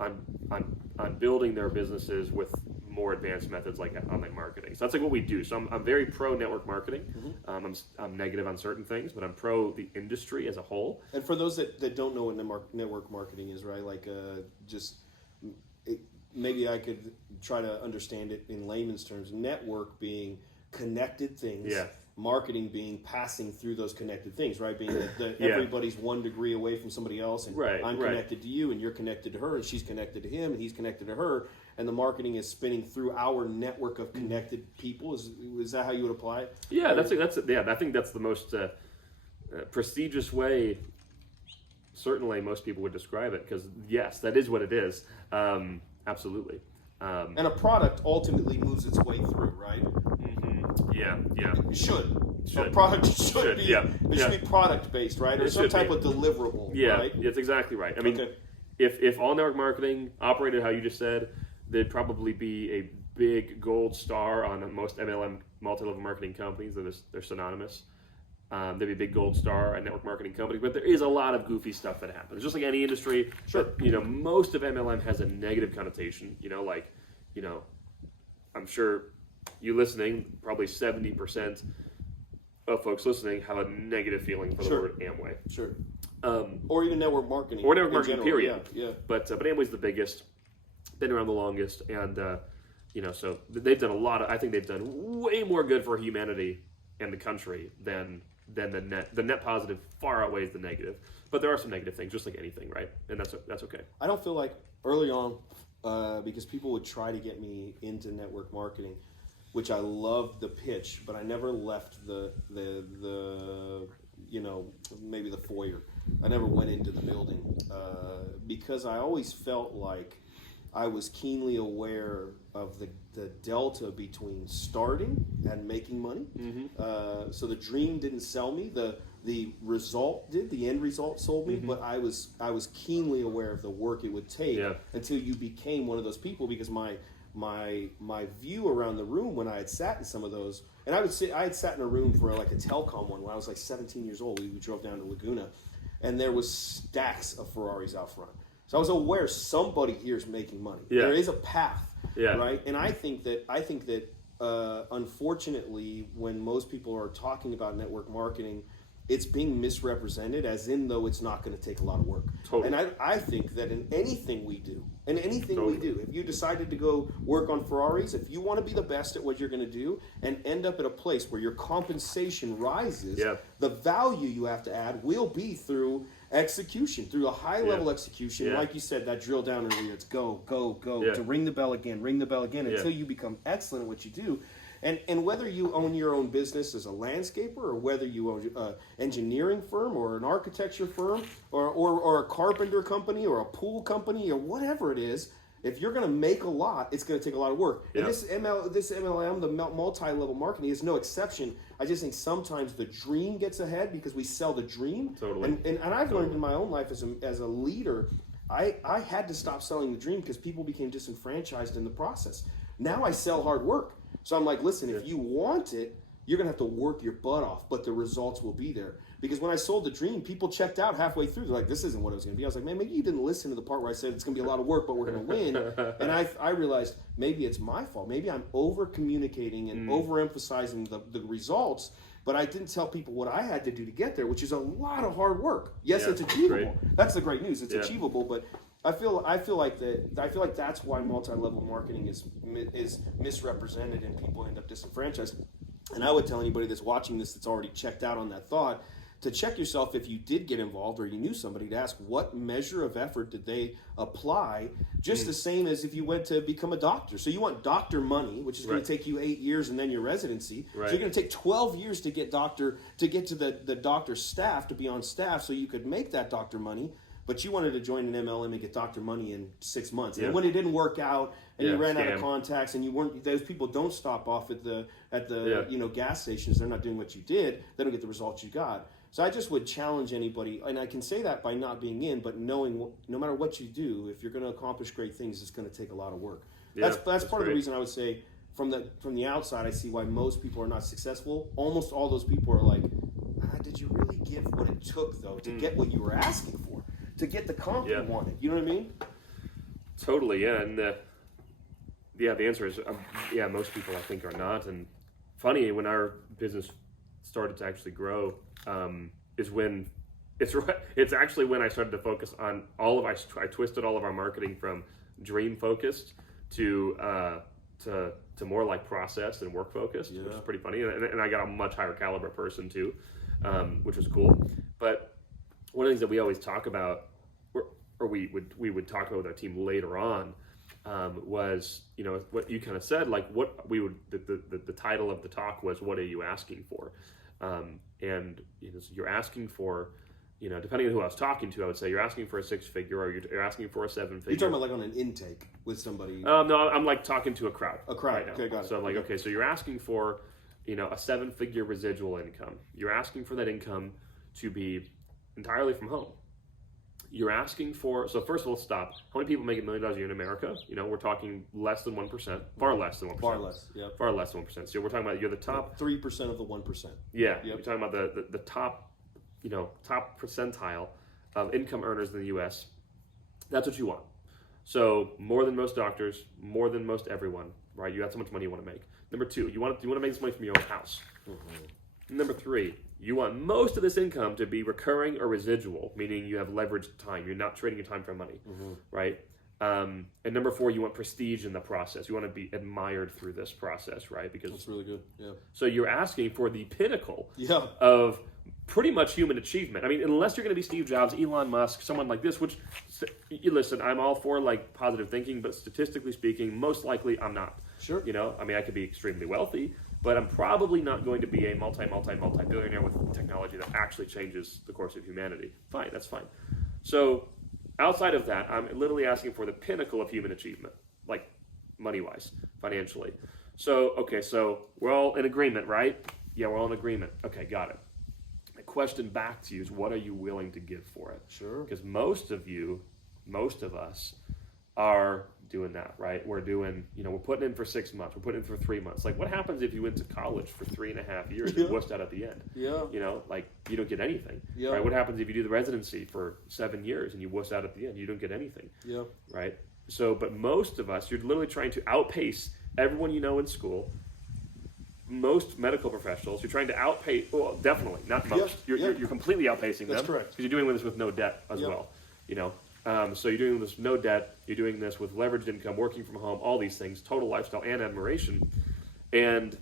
on building their businesses with more advanced methods like online marketing. So that's what we do. So I'm very pro network marketing. Mm-hmm. I'm negative on certain things, but I'm pro the industry as a whole. And for those that don't know what network marketing is, right? Maybe I could try to understand it in layman's terms. Network being connected things, marketing being passing through those connected things, right? Being that everybody's 1 degree away from somebody else, and I'm connected to you, and you're connected to her, and she's connected to him, and he's connected to her, and the marketing is spinning through our network of connected people. Is that how you would apply it? Yeah, I think that's the most prestigious way. Certainly, most people would describe it, because yes, that is what it is. Absolutely. And a product ultimately moves its way through, right? Mm-hmm. Yeah. It should. A product should be. Yeah. It should be product based, right? Or some type of deliverable. Yeah, right? That's exactly right. If all network marketing operated how you just said, there'd probably be a big gold star on most MLM multi-level marketing companies. They're synonymous. There'd be a big gold star at network marketing companies, but there is a lot of goofy stuff that happens. Just like any industry, sure. But, most of MLM has a negative connotation. I'm sure you listening, probably 70% of folks listening have a negative feeling for the word Amway. Sure. Or even network marketing. Or network marketing, general. period. Yeah. But Amway's the biggest, been around the longest, and so they've done I think they've done way more good for humanity and the country than the net positive far outweighs the negative. But there are some negative things, just like anything, right? And that's okay. I don't feel like early on, because people would try to get me into network marketing, which I loved the pitch, but I never left the maybe the foyer. I never went into the building because I always felt like I was keenly aware of the delta between starting and making money. Mm-hmm. So the dream didn't sell me. The result did. The end result sold me. Mm-hmm. But I was keenly aware of the work it would take until you became one of those people. Because my view around the room when I had sat in some of those, and I had sat in a room for like a telecom one when I was like 17 years old. We drove down to Laguna, and there was stacks of Ferraris out front. So I was aware somebody here is making money. Yeah. There is a path, right? And I think that unfortunately, when most people are talking about network marketing, it's being misrepresented as in though it's not going to take a lot of work. Totally. And I think that in anything we do, if you decided to go work on Ferraris, if you want to be the best at what you're going to do and end up at a place where your compensation rises, the value you have to add will be through execution, through a high-level execution. Like you said, that drill down earlier, it's go, to ring the bell again until you become excellent at what you do. And whether you own your own business as a landscaper, or whether you own an engineering firm or an architecture firm or a carpenter company or a pool company or whatever it is, If you're going to make a lot, it's going to take a lot of work. Yep. And this MLM, the multi-level marketing, is no exception. I just think sometimes the dream gets ahead because we sell the dream. Totally. And I've learned in my own life as a leader, I had to stop selling the dream because people became disenfranchised in the process. Now I sell hard work. So I'm like, listen, if you want it, you're going to have to work your butt off, but the results will be there. Because when I sold the dream, people checked out halfway through. They're like, this isn't what it was going to be. I was like, man, maybe you didn't listen to the part where I said it's going to be a lot of work, but we're going to win. And I realized maybe it's my fault. Maybe I'm over-communicating and overemphasizing the results, but I didn't tell people what I had to do to get there, which is a lot of hard work. Yes, it's achievable. Great. That's the great news. It's achievable, but I feel like that's why multi-level marketing is misrepresented and people end up disenfranchised. And I would tell anybody that's watching this that's already checked out on that thought to check yourself if you did get involved or you knew somebody, to ask what measure of effort did they apply, just the same as if you went to become a doctor. So you want doctor money, which is going to take you 8 years and then your residency. Right. So you're going to take 12 years to get to the doctor's staff, to be on staff so you could make that doctor money. But you wanted to join an MLM and get doctor money in 6 months. And when it didn't work out and you ran out of contacts and you weren't, those people don't stop off at the gas stations. They're not doing what you did. They don't get the results you got. So I just would challenge anybody, and I can say that by not being in, but knowing no matter what you do, if you're going to accomplish great things, it's going to take a lot of work. That's part of the reason I would say from the outside, I see why most people are not successful. Almost all those people are like, did you really give what it took though to get what you were asking for? To get the comp you wanted, you know what I mean? Totally, yeah, and the answer is most people I think are not. And funny, when our business started to actually grow, is when it's actually when I started to focus on I twisted all of our marketing from dream focused to more like process and work focused, which is pretty funny. And I got a much higher caliber person too, which was cool. But one of the things that we always talk about, or we would talk about with our team later on, was what you kind of said, like what we would the title of the talk was, what are you asking for? And so you're asking for, depending on who I was talking to, I would say you're asking for a 6-figure or you're asking for a 7-figure. You're talking about like on an intake with somebody. No, I'm like talking to a crowd. A crowd. Right now. Okay, got it. So I'm like, okay, so you're asking for, a 7-figure residual income. You're asking for that income to be entirely from home. You're asking for, so first of all, let's stop. How many people make $1 million a year in America? We're talking less than 1%, far less than 1%. Far less, yeah. Far less than 1%. So we're talking about you're the top 3% of the 1%. Yeah, you're talking about the top, top percentile of income earners in the U.S. That's what you want. So more than most doctors, more than most everyone, right? You got so much money you want to make. Number 2, you want to make this money from your own house. Number 3, you want most of this income to be recurring or residual, meaning you have leveraged time. You're not trading your time for money, right? And number 4, you want prestige in the process. You want to be admired through this process, right? Because that's really good. Yeah. So you're asking for the pinnacle of pretty much human achievement. I mean, unless you're going to be Steve Jobs, Elon Musk, someone like this, which, listen, I'm all for like positive thinking, but statistically speaking, most likely I'm not. Sure. I mean, I could be extremely wealthy, but I'm probably not going to be a multi-billionaire with technology that actually changes the course of humanity. Fine, that's fine. So outside of that, I'm literally asking for the pinnacle of human achievement, like money-wise, financially. So, okay, so we're all in agreement, right? Yeah, we're all in agreement. Okay, got it. My question back to you is, what are you willing to give for it? Sure. Because most of us are doing that, right? We're doing, we're putting in for 6 months, we're putting in for 3 months. Like, what happens if you went to college for 3.5 years and wussed out at the end? Yeah. Like, you don't get anything. Yeah. Right? What happens if you do the residency for 7 years and you wuss out at the end? You don't get anything. Yeah. Right? So, but most of us, you're literally trying to outpace everyone you know in school, most medical professionals. You're trying to outpace, well, definitely, not most. You're completely outpacing them. That's correct. Because you're doing this with no debt as well. So you're doing this with no debt, you're doing this with leveraged income, working from home, all these things, total lifestyle and admiration. And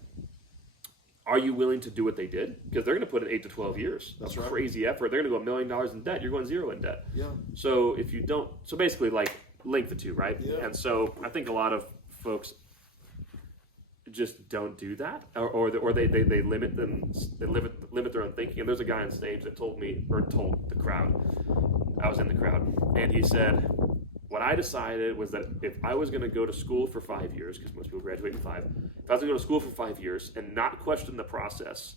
are you willing to do what they did? Because they're going to put in 8 to 12 years. That's right. Crazy effort. They're going to go $1 million in debt. You're going 0 in debt. Yeah. So if you don't, so basically like link the two, right? Yeah. And so I think a lot of folks just don't do that, or they limit them, they limit their own thinking. And there's a guy on stage that told the crowd, I was in the crowd, and he said, what I decided was that if I was going to go to school for 5 years, because most people graduate in 5, if I was going to go to school for 5 years and not question the process,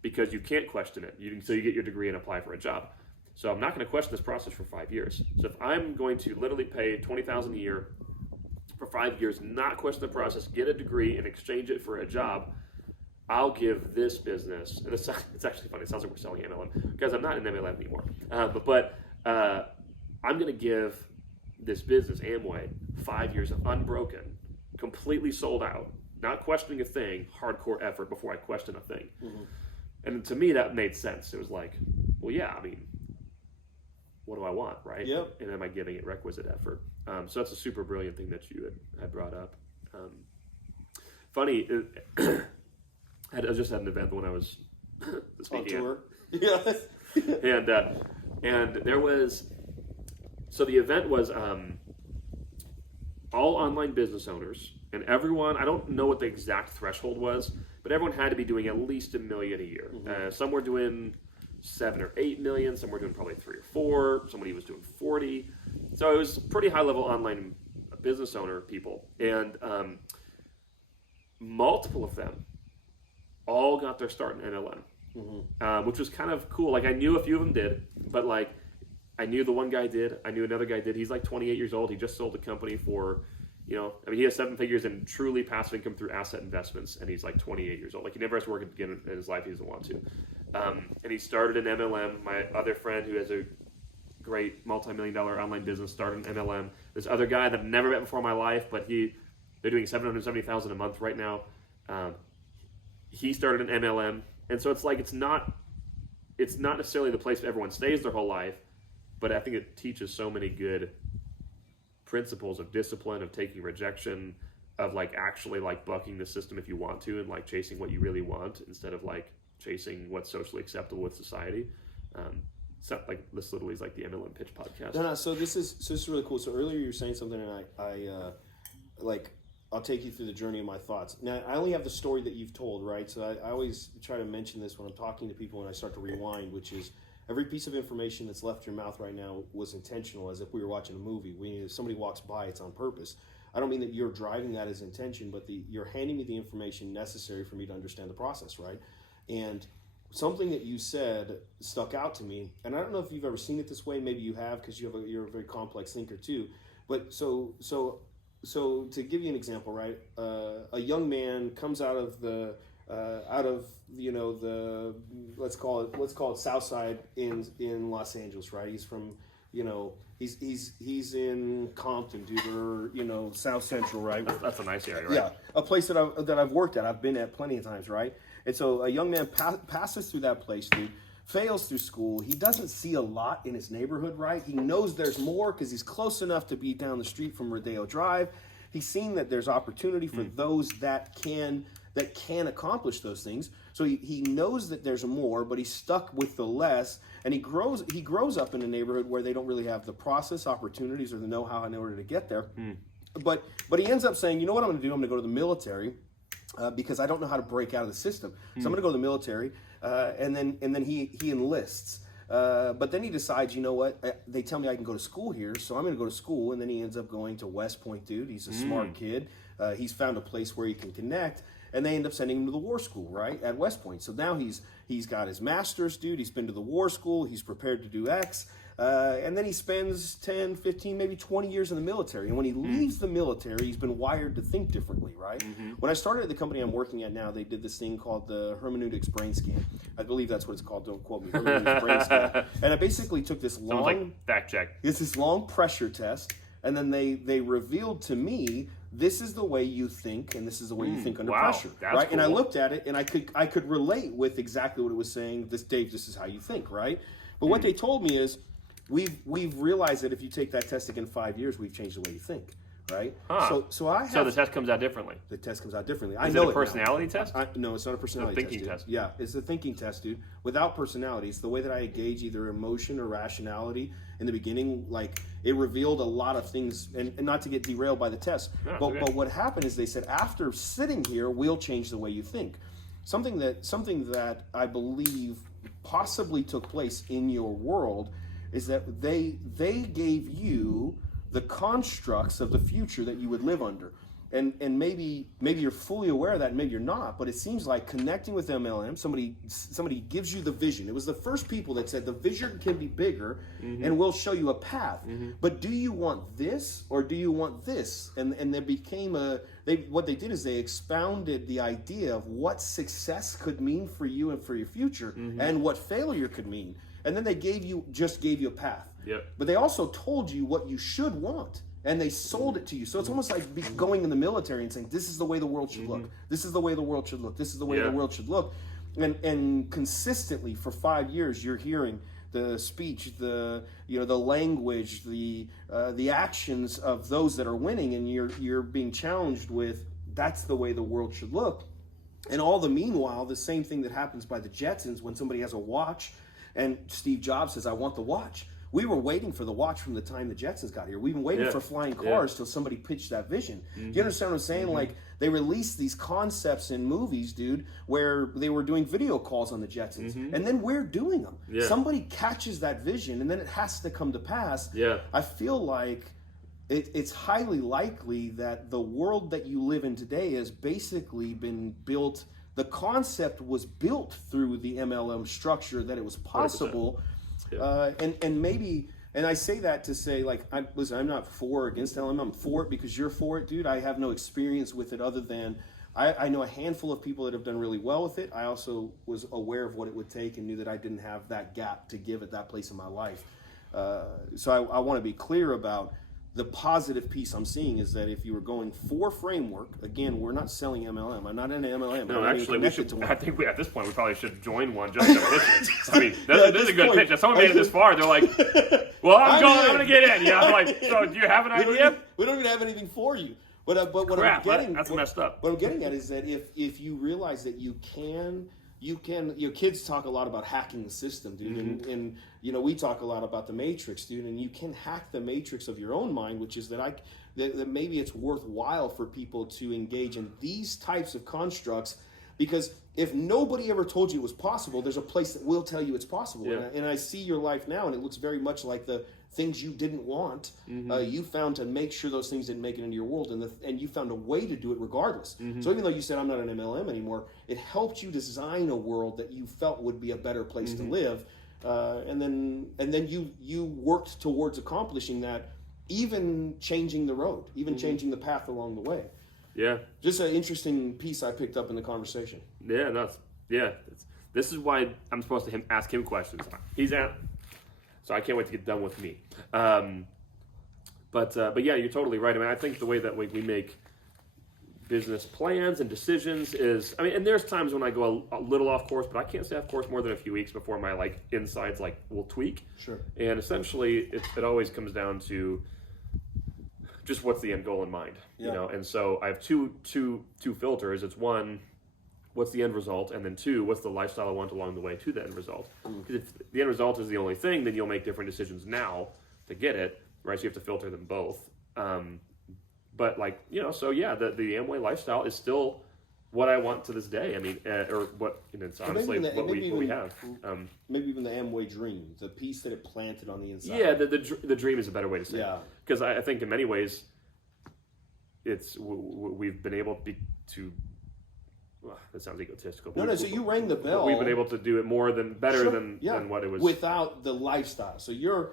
because you can't question it until you get your degree and apply for a job. So I'm not going to question this process for 5 years. So if I'm going to literally pay $20,000 a year for 5 years, not question the process, get a degree and exchange it for a job, I'll give this business, and it's actually funny, it sounds like we're selling MLM, because I'm not in MLM anymore, but I'm going to give this business, Amway, 5 years of unbroken, completely sold out, not questioning a thing, hardcore effort before I question a thing. Mm-hmm. And to me, that made sense. It was like, well, yeah, I mean, what do I want, right? Yep. And am I giving it requisite effort? So that's a super brilliant thing that you had brought up. Funny, I just had an event when I was speaking. On tour. Yeah. And there was, so the event was all online business owners, and everyone, I don't know what the exact threshold was, but everyone had to be doing at least $1 million a year. Mm-hmm. Some were doing 7 or 8 million, some were doing probably 3 or 4, somebody was doing 40. So it was pretty high level online business owner people. And multiple of them all got their start in MLM, mm-hmm. Which was kind of cool. Like I knew a few of them did, but like I knew the one guy did, I knew another guy did. He's like 28 years old. He just sold a company for, he has 7 figures in truly passive income through asset investments, and he's like 28 years old. Like he never has to work again in his life. He doesn't want to. And he started an MLM. My other friend who has a great multi-million-dollar online business started an MLM. This other guy that I've never met before in my life, but they're doing $770,000 a month right now. He started an MLM, and so it's like it's not necessarily the place everyone stays their whole life, but I think it teaches so many good principles of discipline, of taking rejection, of like actually like bucking the system if you want to, and like chasing what you really want instead of like chasing what's socially acceptable with society. So like this literally is like the MLM pitch podcast. No. So this is really cool. So earlier you were saying something, and I'll take you through the journey of my thoughts. Now, I only have the story that you've told, right? So I always try to mention this when I'm talking to people when I start to rewind, which is every piece of information that's left your mouth right now was intentional, as if we were watching a movie. If somebody walks by, it's on purpose. I don't mean that you're driving that as intention, but you're handing me the information necessary for me to understand the process, right? And something that you said stuck out to me, and I don't know if you've ever seen it this way. Maybe you have, because you're a very complex thinker too. But so to give you an example, right? A young man comes out of the let's call it South Side in Los Angeles, right? He's from he's in Compton, dude, or South Central, right? That's a nice area, right? Yeah, a place that I've worked at. I've been at plenty of times, right? And so a young man passes through that place, dude. Fails through school. He doesn't see a lot in his neighborhood, right? He knows there's more because he's close enough to be down the street from Rodeo Drive. He's seen that there's opportunity for those that can accomplish those things. So he knows that there's more, but he's stuck with the less. And he grows up in a neighborhood where they don't really have the process opportunities or the know-how in order to get there. But he ends up saying, you know what I'm going to do? I'm going to go to the military because I don't know how to break out of the system. So I'm going to go to the military, and then he enlists. But then he decides, you know what? They tell me I can go to school here, so I'm going to go to school. And then he ends up going to West Point, dude. He's a smart kid. He's found a place where he can connect. And they end up sending him to the war school, right, at West Point. So now he's got his master's, dude. He's been to the war school. He's prepared to do X. And then he spends 10, 15, maybe 20 years in the military. And when he leaves the military, he's been wired to think differently, right? Mm-hmm. When I started at the company I'm working at now, they did this thing called the hermeneutics brain scan. I believe that's what it's called. Don't quote me. Hermeneutics brain scan. And I basically took this long... Sounds like fact check. It's this long pressure test. And then they revealed to me, this is the way you think, and this is the way you think under pressure, right? Cool. And I looked at it, and I could relate with exactly what it was saying. Dave, this is how you think, right? But what they told me is, we've realized that if you take that test again 5 years, we've changed the way you think, right? Huh. So the test comes out differently. The test comes out differently. Is it a personality test? No, it's not a personality test. It's a thinking test. Yeah, it's a thinking test, dude. Without personality, it's the way that I gauge either emotion or rationality. In the beginning, like, it revealed a lot of things, and not to get derailed by the test. No, but what happened is they said, after sitting here, we'll change the way you think. Something that I believe possibly took place in your world is that they gave you the constructs of the future that you would live under. And maybe you're fully aware of that, and maybe you're not, but it seems like connecting with MLM, somebody gives you the vision. It was the first people that said the vision can be bigger, and we'll show you a path. But do you want this or do you want this? And there became what they did is they expounded the idea of what success could mean for you and for your future, and what failure could mean. And then they gave you a path. Yep. But they also told you what you should want. And they sold it to you. So it's almost like going in the military and saying, this is the way the world should look. This is the way the world should look. This is the way the world should look. And consistently for 5 years, you're hearing the speech, the language, the actions of those that are winning, and you're being challenged with, that's the way the world should look. And all the meanwhile, the same thing that happens by the Jetsons when somebody has a watch and Steve Jobs says, I want the watch. We were waiting for the watch from the time the Jetsons got here. We've been waiting for flying cars till somebody pitched that vision. Do you understand what I'm saying? Like, they released these concepts in movies, dude, where they were doing video calls on the Jetsons. And then we're doing them. Somebody catches that vision, and then it has to come to pass. I feel like it's highly likely that the world that you live in today has basically been built. The concept was built through the MLM structure, that it was possible. And maybe, and I say that to say, like, I'm not for or against LM. I'm for it because you're for it, dude. I have no experience with it other than I know a handful of people that have done really well with it. I also was aware of what it would take and knew that I didn't have that gap to give at that place in my life. So I want to be clear about the positive piece I'm seeing is that if you were going for framework, again, we're not selling MLM. I'm not in an MLM. No, actually, we should. I think at this point we probably should join one just to pitch it. I mean, this is a good pitch. If someone made it this far, they're like, "Well, I'm going to get in." Yeah, I'm like, so do you have an idea? We don't even have anything for you. But what Crap, I'm getting, that's messed up. What I'm getting at is that if you realize that you can, your kids talk a lot about hacking the system, dude, and we talk a lot about the matrix, dude, and you can hack the matrix of your own mind, which is that maybe it's worthwhile for people to engage in these types of constructs, because if nobody ever told you it was possible, there's a place that will tell you it's possible. And I see your life now, and it looks very much like the things you didn't want, you found to make sure those things didn't make it into your world, and you found a way to do it regardless. So even though you said, I'm not an MLM anymore, it helped you design a world that you felt would be a better place to live. And then you worked towards accomplishing that, even changing the road, even changing the path along the way. Yeah. Just an interesting piece I picked up in the conversation. This is why I'm supposed to ask him questions. He's out. So I can't wait to get done with me. But yeah, you're totally right. I mean, I think the way that we make business plans and decisions is, I mean, and there's times when I go a little off course, but I can't stay off course more than a few weeks before my insides will tweak. Sure. And essentially, it always comes down to just what's the end goal in mind, And so I have two filters. It's one, what's the end result, and then two, what's the lifestyle I want along the way to the end result. Because if the end result is the only thing, then you'll make different decisions now to get it, right? So you have to filter them both. But so yeah, the Amway lifestyle is still what I want to this day. I mean, or what, it's honestly what we have. Maybe even the Amway dream, the piece that it planted on the inside. Yeah, the dream is a better way to say it. Yeah. Because I think in many ways, we've been able to. Well, that sounds egotistical. No. So you rang the bell. We've been able to do it better than what it was without the lifestyle. So your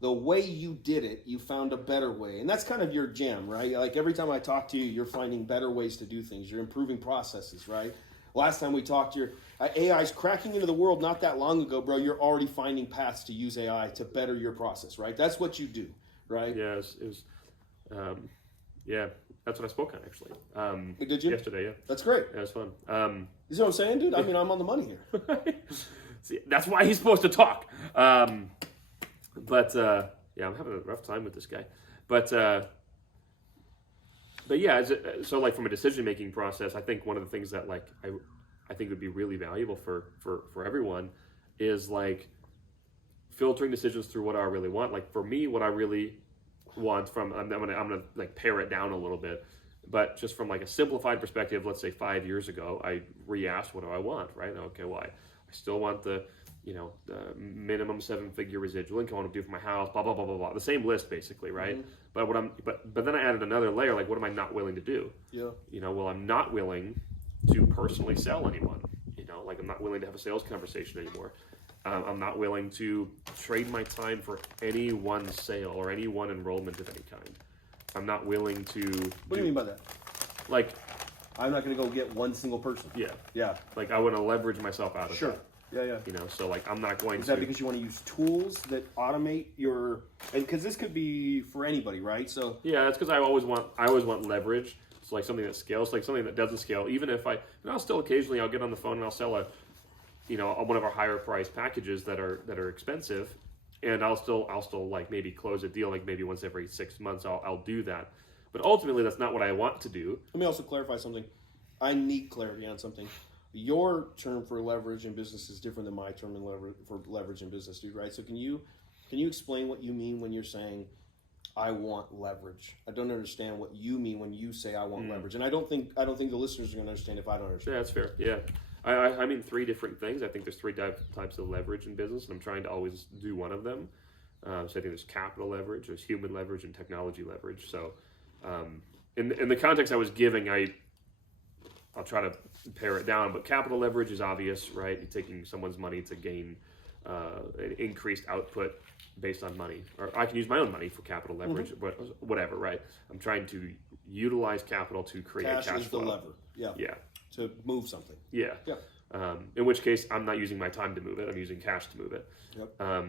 the way you did it, you found a better way, and that's kind of your jam, right? Like every time I talk to you, you're finding better ways to do things. You're improving processes, right? Last time we talked, your AI's cracking into the world not that long ago, bro. You're already finding paths to use AI to better your process, right? That's what you do, right? Yeah, that's what I spoke on actually. Did you? Yesterday, yeah. That's great. Yeah, it was fun. You see what I'm saying, dude? I mean, I'm on the money here. See, that's why he's supposed to talk. But I'm having a rough time with this guy. But yeah, so from a decision-making process, I think one of the things that I think would be really valuable for everyone is filtering decisions through what I really want. Like for me, what I really want I'm gonna pare it down a little bit, but just from a simplified perspective, let's say 5 years ago, I re-asked, what do I want, right? Okay, well, I still want the the minimum 7-figure residual income I want to do for my house, blah blah blah blah blah. The same list basically, right? Mm-hmm. But then I added another layer, like what am I not willing to do? Yeah. Well, I'm not willing to personally sell anyone. Like I'm not willing to have a sales conversation anymore. I'm not willing to trade my time for any one sale or any one enrollment of any kind. I'm not willing to. What do you mean by that? Like, I'm not going to go get one single person. Yeah. Yeah. Like I want to leverage myself out of Sure. that. Yeah. So like I'm not going to. Is that because you want to use tools that automate your? And because this could be for anybody, right? So. Yeah, that's because I always want leverage. It's like something that scales, like something that doesn't scale. Even if I'll still occasionally I'll get on the phone and I'll sell one of our higher priced packages that are expensive, and I'll still like maybe close a deal like maybe once every 6 months. I'll do that, but ultimately that's not what I want to do. Let me also clarify something. I need clarity on something. Your term for leverage in business is different than my term for leverage in business, dude. Right? So can you explain what you mean when you're saying I want leverage? I don't understand what you mean when you say I want leverage, and I don't think the listeners are going to understand if I don't understand. Yeah, that's fair. Yeah. I mean 3 different things. I think there's 3 types of leverage in business, and I'm trying to always do one of them. So I think there's capital leverage, there's human leverage, and technology leverage. So in the context I was giving, I'll try to pare it down, but capital leverage is obvious, right? You're taking someone's money to gain an increased output based on money. Or I can use my own money for capital leverage, but whatever, right? I'm trying to utilize capital to create cash flow. Cash is the lever. Yeah. Yeah. To move something. Yeah. In which case, I'm not using my time to move it. I'm using cash to move it. Yep.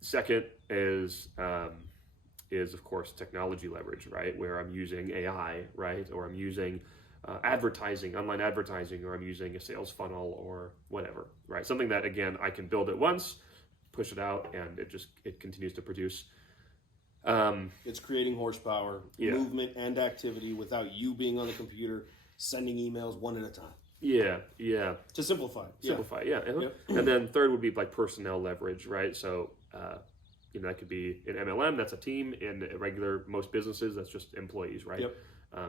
Second is of course technology leverage, right? Where I'm using AI, right? Or I'm using advertising, online advertising, or I'm using a sales funnel or whatever, right? Something that again I can build it once, push it out, and it continues to produce. It's creating horsepower, movement, and activity without you being on the computer sending emails one at a time. Yeah. To simplify. Simplify, yeah. Yep. And then third would be like personnel leverage, right? So, that could be in MLM, that's a team. In most businesses, that's just employees, right? Yep.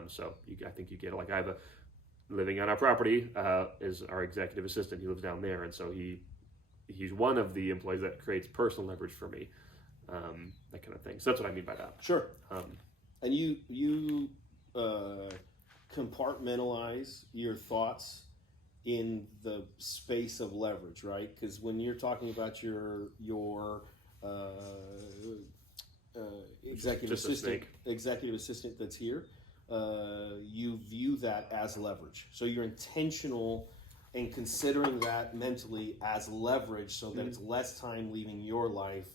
So I think you get it. Like I have living on our property is our executive assistant. He lives down there, and so he's one of the employees that creates personal leverage for me. That kind of thing. So that's what I mean by that. Sure. And you compartmentalize your thoughts in the space of leverage, right? Because when you're talking about your executive assistant that's here, you view that as leverage. So you're intentional in considering that mentally as leverage, so that it's less time leaving your life,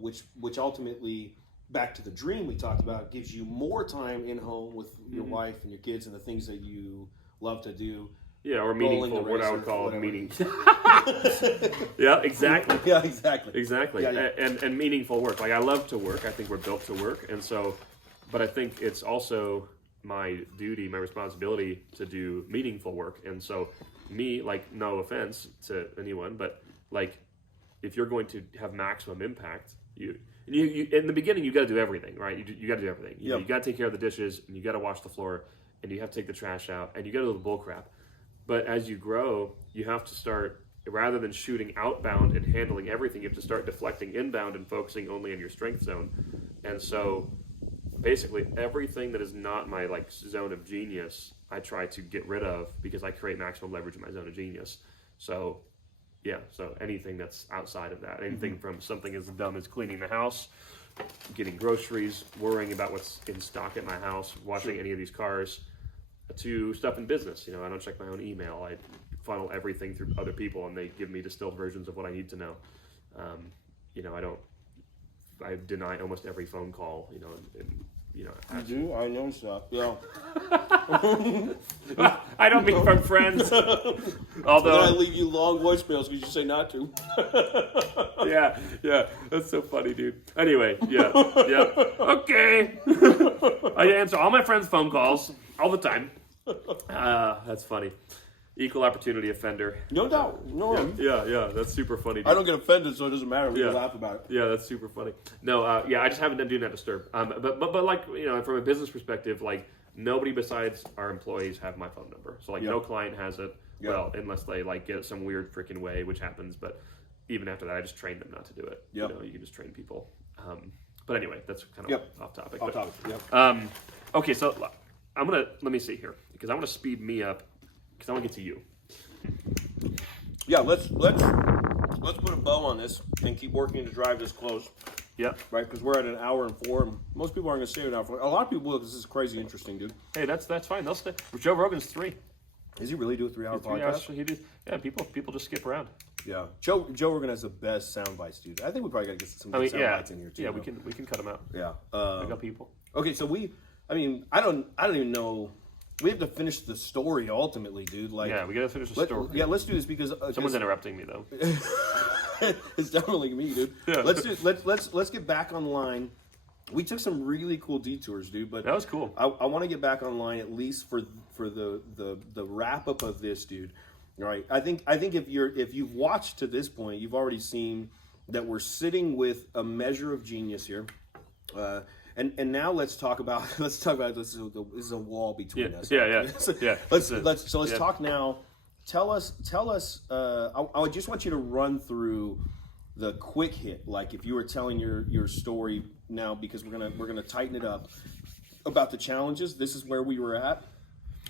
which ultimately, back to the dream we talked about, gives you more time in home with your wife and your kids and the things that you love to do. Yeah, or meaningful, what I would call meaningful. Yeah, exactly. Yeah, exactly. Exactly. Yeah. And meaningful work. Like I love to work. I think we're built to work. And so, but I think it's also my duty, my responsibility to do meaningful work. And so like no offense to anyone, but like if you're going to have maximum impact, you in the beginning you got to do everything, right? You got to do everything. You got to take care of the dishes, and you got to wash the floor, and you have to take the trash out, and you got to do the bull crap. But as you grow, you have to start, rather than shooting outbound and handling everything, you have to start deflecting inbound and focusing only on your strength zone. And so basically everything that is not my like zone of genius, I try to get rid of because I create maximum leverage in my zone of genius. So so anything that's outside of that, anything from something as dumb as cleaning the house, getting groceries, worrying about what's in stock at my house, washing any of these cars, to stuff in business. I don't check my own email. I funnel everything through other people, and they give me distilled versions of what I need to know. I deny almost every phone call. You do? I know stuff. Yeah. I don't mean from friends. Although I leave you long voicemails because you say not to. Yeah. That's so funny, dude. Anyway, yeah. Okay. I answer all my friends' phone calls all the time. That's funny. Equal opportunity offender. No doubt. No. Yeah. That's super funny, dude. I don't get offended, so it doesn't matter. We can laugh about it. Yeah, that's super funny. No, I just haven't done Do Not Disturb. But like, from a business perspective, like nobody besides our employees have my phone number. So like no client has it. Well, unless they like get it some weird freaking way, which happens. But even after that, I just trained them not to do it. Yep. You can just train people. But anyway, that's kind of off topic. Okay, so let me see here, because I want to speed me up, because I want to get to you. Yeah, let's put a bow on this and keep working to drive this close. Yeah. Right, because we're at an hour and 4, and most people aren't going to stay an hour. A lot of people will, because this is crazy interesting, dude. Hey, that's fine. They'll stay. Joe Rogan's 3. Does he really do a 3-hour podcast? He did. Yeah, people just skip around. Yeah, Joe Rogan has the best sound bites, dude. I think we probably got to get some good sound bites in here too. Yeah, we can cut them out. Yeah, I got people. Okay, so I don't even know. We have to finish the story ultimately, dude. Like, yeah, we got to finish the story. Yeah, let's do this because someone's interrupting me though. It's definitely me, dude. Yeah. Let's get back online. We took some really cool detours, dude. But that was cool. I want to get back online at least for the wrap up of this, dude. Right. I think if you've watched to this point, you've already seen that we're sitting with a measure of genius here. And now let's talk about this. This is a wall between us. Yeah. Let's talk now. Tell us. I just want you to run through the quick hit, like if you were telling your story now, because we're gonna tighten it up about the challenges. This is where we were at,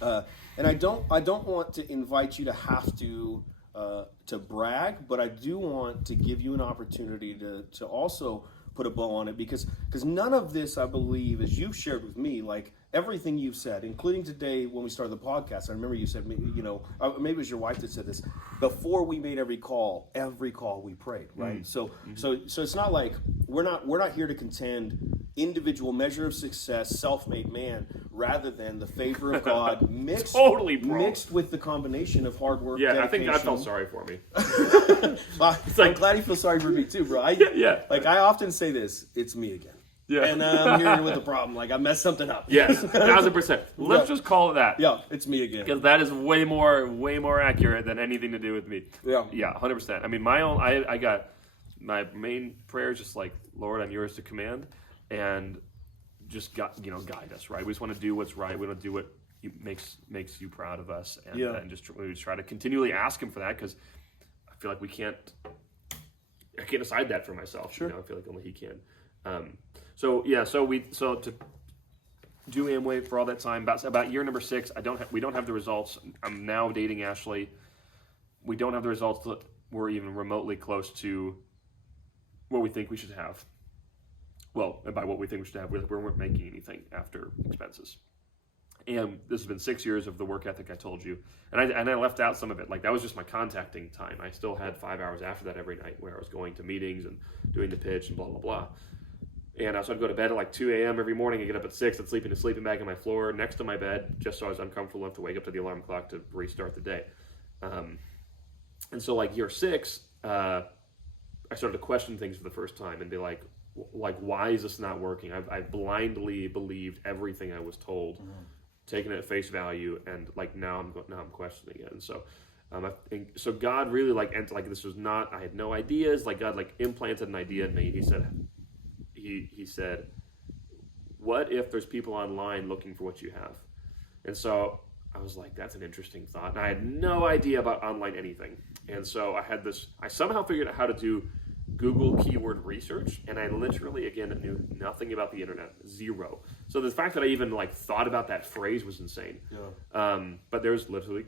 and I don't want to invite you to have to brag, but I do want to give you an opportunity to also put a bow on it, because none of this, I believe, as you've shared with me, like everything you've said, including today when we started the podcast. I remember you said, maybe it was your wife that said this, before we made every call we prayed, right? Mm-hmm. So it's not like we're not here to contend individual measure of success, self-made man, rather than the favor of God mixed with the combination of hard work. Yeah, dedication. I think God felt sorry for me. I'm glad he feels sorry for me too, bro. I often say this: it's me again. Yeah, and I'm here with a problem. Like I messed something up. Yes, 1,000%. Let's just call it that. Yeah, it's me again. Because that is way more accurate than anything to do with me. Yeah, 100%. I mean, I got my main prayer is just like, Lord, I'm yours to command, and just guide us, right? We just want to do what's right. We want to do what makes you proud of us, and just we try to continually ask Him for that, because I feel like I can't decide that for myself. Sure. I feel like only He can. So to do Amway for all that time, about year number 6, we don't have the results. I'm now dating Ashley. We don't have the results that we're even remotely close to what we think we should have. Well, by what we think we should have, we weren't making anything after expenses. And this has been 6 years of the work ethic I told you. And I left out some of it. Like, that was just my contacting time. I still had 5 hours after that every night where I was going to meetings and doing the pitch and blah, blah, blah. And so I'd go to bed at like 2 a.m. every morning and get up at 6 and sleep in a sleeping bag on my floor next to my bed, just so I was uncomfortable enough to wake up to the alarm clock to restart the day. And so like year 6, I started to question things for the first time and be like, why is this not working? I blindly believed everything I was told, taking it at face value, and like now I'm questioning it. And so so God really this was not, I had no ideas. Like God implanted an idea in me. He said, what if there's people online looking for what you have? And so I was like, that's an interesting thought. And I had no idea about online anything. And so I somehow figured out how to do Google keyword research, and I literally, again, knew nothing about the internet, zero. So the fact that I even thought about that phrase was insane. Yeah. But there's literally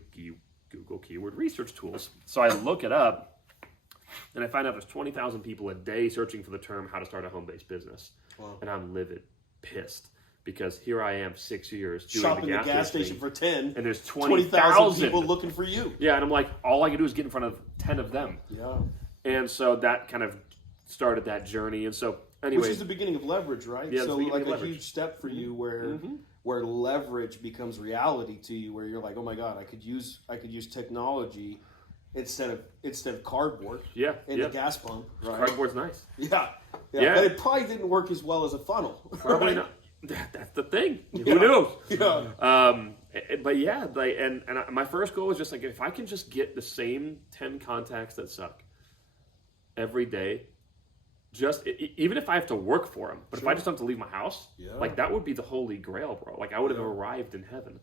Google keyword research tools. So I look it up, and I find out there's 20,000 people a day searching for the term how to start a home-based business. Wow. And I'm livid, pissed, because here I am 6 years doing shopping the gas station for 10, and there's 20,000 people looking for you. Yeah, and I'm like, all I can do is get in front of 10 of them. Yeah. And so that kind of started that journey. And so anyway, which is the beginning of leverage, right? Yeah, so like a huge step for you where leverage becomes reality to you, where you're like, oh my God, I could use technology instead of cardboard. Yeah. In the gas pump. Right? Cardboard's nice. Yeah. But it probably didn't work as well as a funnel. Probably not. That's the thing. Who knows? Yeah. But yeah, and my first goal was just if I can just get the same 10 contacts that suck every day, even if I have to work for them, but if I just don't have to leave my house, that would be the holy grail, bro. I would have arrived in heaven.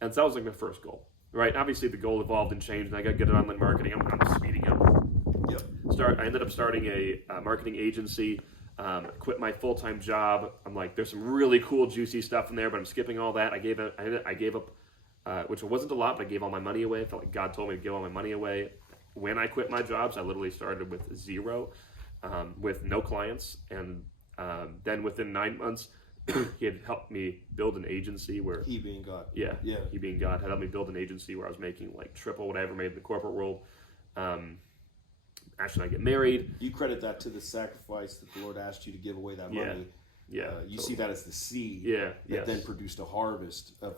And so that was my first goal, right? Obviously the goal evolved and changed, and I got good at online marketing. I'm speeding up. Yep. I ended up starting a marketing agency. Quit my full-time job. I'm like, there's some really cool, juicy stuff in there, but I'm skipping all that. I gave up, which wasn't a lot, but I gave all my money away. I felt like God told me to give all my money away. When I quit my jobs, I literally started with zero, with no clients, and then within 9 months, he had helped me build an agency where he being God. Yeah. He being God had helped me build an agency where I was making like triple what I ever made in the corporate world. Actually, I get married. You credit that to the sacrifice that the Lord asked you to give away that money. Yeah. You see that as the seed. That then produced a harvest of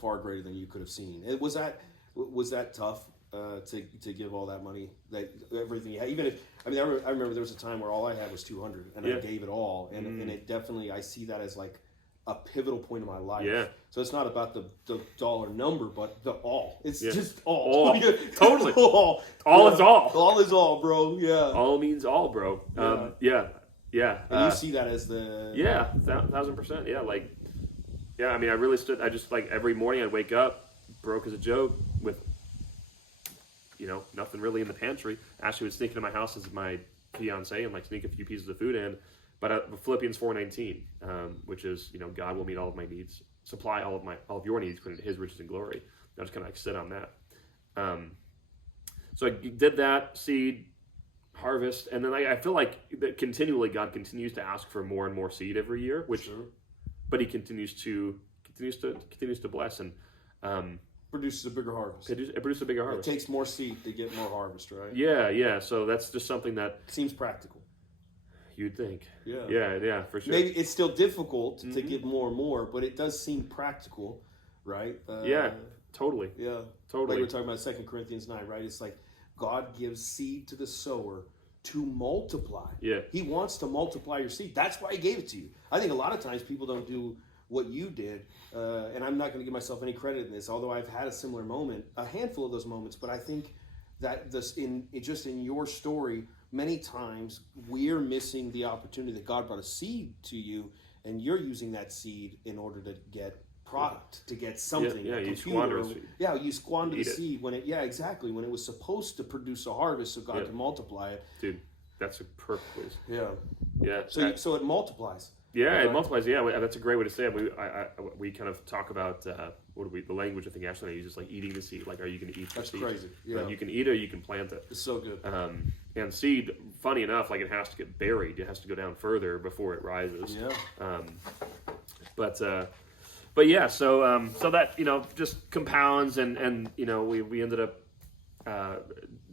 far greater than you could have seen. Was that tough to give all that money, that everything you had? Even if I remember there was a time where all I had was $200 and I gave it all, and it definitely, I see that as like a pivotal point in my life. Yeah. So it's not about the dollar number, but the all. It's just all. All. Totally. All. All is all. All is all, bro. Yeah. All means all, bro. Yeah. And you see that as the 1,000%. Yeah. Like, I mean, I just like every morning I'd wake up, broke as a joke with, nothing really in the pantry. Ashley would sneak into my house as my fiance and like sneak a few pieces of food in. But Philippians 4:19, which is, God will meet all of my needs, supply all of your needs according to His riches and glory. I just kind of like sit on that. So I did that, seed, harvest, and then I feel like that continually God continues to ask for more and more seed every year, but He continues to bless and produces a bigger harvest. It produces a bigger harvest. It takes more seed to get more harvest, right? Yeah. So that's just something that seems practical. You'd think. Yeah, for sure. Maybe it's still difficult to give more and more, but it does seem practical, right? Totally. Yeah, totally. Like we're talking about 2 Corinthians 9, right? It's like God gives seed to the sower to multiply. Yeah. He wants to multiply your seed. That's why He gave it to you. I think a lot of times people don't do what you did, and I'm not going to give myself any credit in this, although I've had a similar moment, a handful of those moments, but I think that in your story, many times we're missing the opportunity that God brought a seed to you, and you're using that seed in order to get product, to get something. You squander it. Yeah, you squander the seed when exactly when it was supposed to produce a harvest, so God can multiply it. Dude, that's a perfect place. Yeah. So it multiplies. Yeah, it multiplies. Yeah, that's a great way to say it. We kind of talk about the language I think Ashley uses, like eating the seed. Like, are you going to eat the seed? That's crazy. Yeah, like you can eat it or you can plant it. It's so good. And seed, funny enough, like it has to get buried. It has to go down further before it rises. Yeah. But yeah, so that just compounds, and we ended up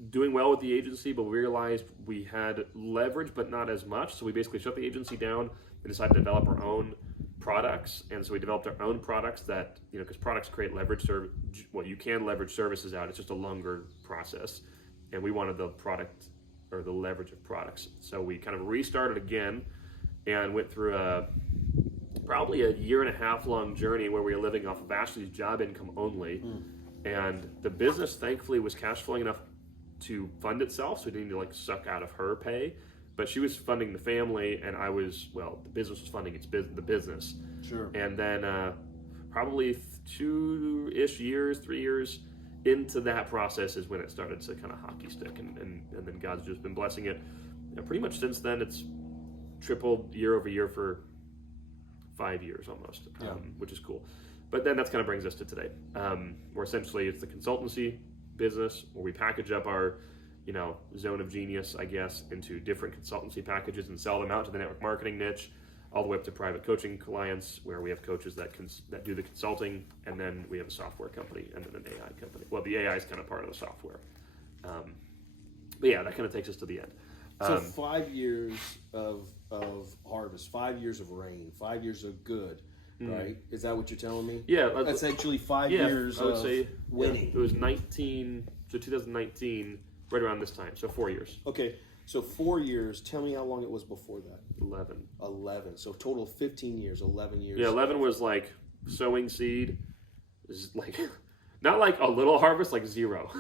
doing well with the agency, but we realized we had leverage, but not as much. So we basically shut the agency down and decided to develop our own products. And so we developed our own products that, because products create leverage. Well, you can leverage services out. It's just a longer process. And we wanted the product or the leverage of products. So we kind of restarted again and went through probably a 1.5 year long journey where we were living off of Ashley's job income only. And the business, thankfully, was cash flowing enough to fund itself, so we didn't need to suck out of her pay. But she was funding the family, and the business was funding the business. Sure. And then probably 3 years into that process is when it started to kind of hockey stick, and then God's just been blessing it. And pretty much since then, it's tripled year over year for 5 years almost, which is cool. But then that kind of brings us to today, where essentially it's the consultancy business where we package up our zone of genius, I guess, into different consultancy packages and sell them out to the network marketing niche, all the way up to private coaching clients where we have coaches that do the consulting, and then we have a software company and then an AI company. Well, the AI is kind of part of the software. But yeah, that kind of takes us to the end. So 5 years of harvest, 5 years of rain, 5 years of good, right? Is that what you're telling me? Yeah. That's actually 5 years I would say winning. It was 2019, right around this time, so 4 years. Okay, so 4 years. Tell me how long it was before that. 11. So total 15 years, 11 years. Yeah, 11 was like sowing seed, is like not like a little harvest, like zero.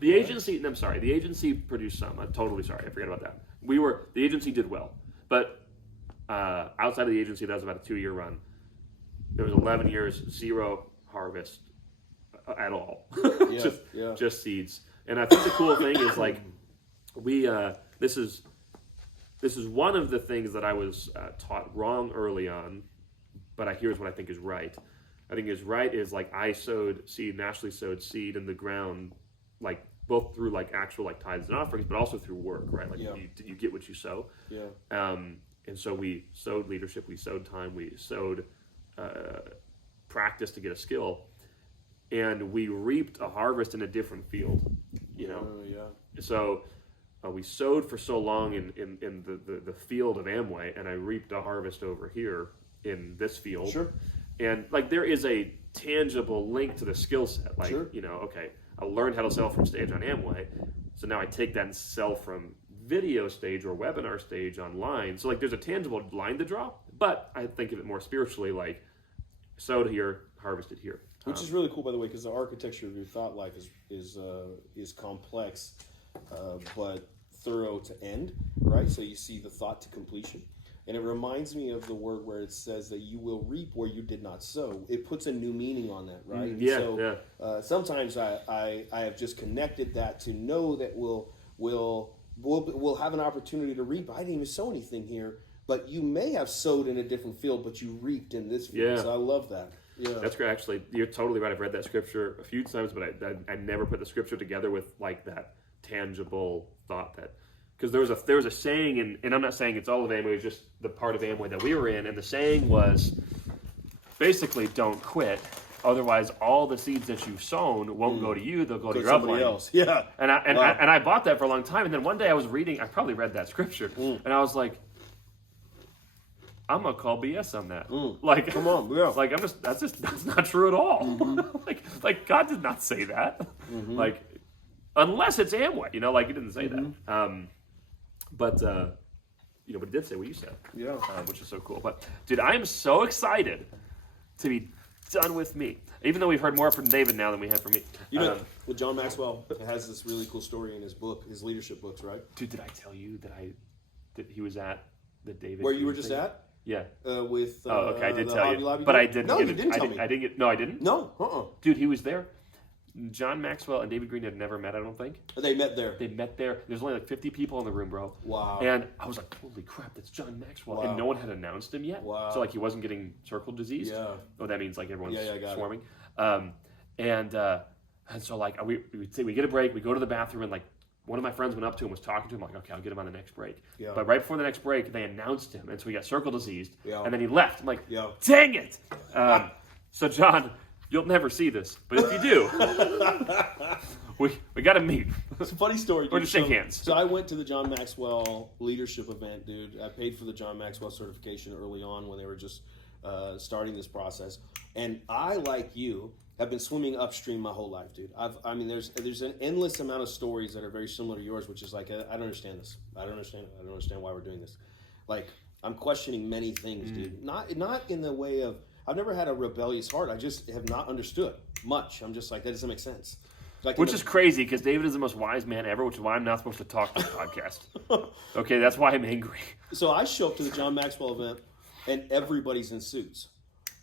The agency produced some. I'm totally sorry, I forgot about that. The agency did well, but outside of the agency, that was about a 2-year run. There was 11 years, zero harvest at all. Just seeds. And I think the cool thing is this is one of the things that I was taught wrong early on, but here's what I think is right. I think is right is like I sowed seed and Ashley sowed seed in the ground, like both through like actual like tithes and offerings, but also through work, right? Like you get what you sow. Yeah. And so we sowed leadership, we sowed time, we sowed practice to get a skill, and we reaped a harvest in a different field. You know. So we sowed for so long in the field of Amway, and I reaped a harvest over here in this field. Sure. And like there is a tangible link to the skill set. Like, you know, okay, I learned how to sell from stage on Amway, so now I take that and sell from video stage or webinar stage online. So like there's a tangible line to draw, but I think of it more spiritually, like sowed here, harvested here. Which is really cool, by the way, because the architecture of your thought life is complex, but thorough to end, right? So you see the thought to completion. And it reminds me of the word where it says that you will reap where you did not sow. It puts a new meaning on that, right? Sometimes I have just connected that to know that we'll have an opportunity to reap. I didn't even sow anything here, but you may have sowed in a different field, but you reaped in this field. Yeah. So I love that. Yeah, that's great. Actually, you're totally right. I've read that scripture a few times, but I never put the scripture together with like that tangible thought that. Because there was a saying, and I'm not saying it's all of Amway, it's just the part of Amway that we were in, and the saying was basically don't quit, otherwise all the seeds that you've sown won't go to you, they'll go to your upline. Else. Yeah. And I bought that for a long time, and then one day I was reading, I probably read that scripture, and I was like, I'm gonna call BS on that. Like, come on, yeah. Like that's not true at all. like God did not say that. Like, unless it's Amway, you know, like he didn't say that. But he did say what you said. Yeah. Which is so cool. But, dude, I am so excited to be done with me. Even though we've heard more from David now than we have from me. You know, John Maxwell has this really cool story in his book, his leadership books, right? Dude, did I tell you that he was at the David? Where you were just at? Yeah. With okay, I did tell you. Lobby but I didn't. No, you didn't tell me. I didn't get. No, I didn't. No. Dude, he was there. John Maxwell and David Green had never met, I don't think. They met there. They met there. There's only like 50 people in the room, bro. Wow. And I was like, holy crap, that's John Maxwell. Wow. And no one had announced him yet. Wow. So like he wasn't getting circle disease. Yeah. Oh, that means like everyone's swarming. And so like we get a break, we go to the bathroom, and like one of my friends went up to him, was talking to him, like, okay, I'll get him on the next break. Yeah. But right before the next break, they announced him, and so he got circle diseased. Yeah. And then he left. I'm like, dang it. So John, you'll never see this, but if you do, we got to meet. It's a funny story, dude. Or just shake hands. So I went to the John Maxwell leadership event, dude. I paid for the John Maxwell certification early on when they were just starting this process. And I, like you, have been swimming upstream my whole life, dude. There's an endless amount of stories that are very similar to yours, which is like, I don't understand this. I don't understand why we're doing this. Like, I'm questioning many things, dude. Not in the way of, I've never had a rebellious heart. I just have not understood much. I'm just like, that doesn't make sense. Like, which is crazy, because David is the most wise man ever, which is why I'm not supposed to talk on the podcast. Okay, that's why I'm angry. So I show up to the John Maxwell event, and everybody's in suits.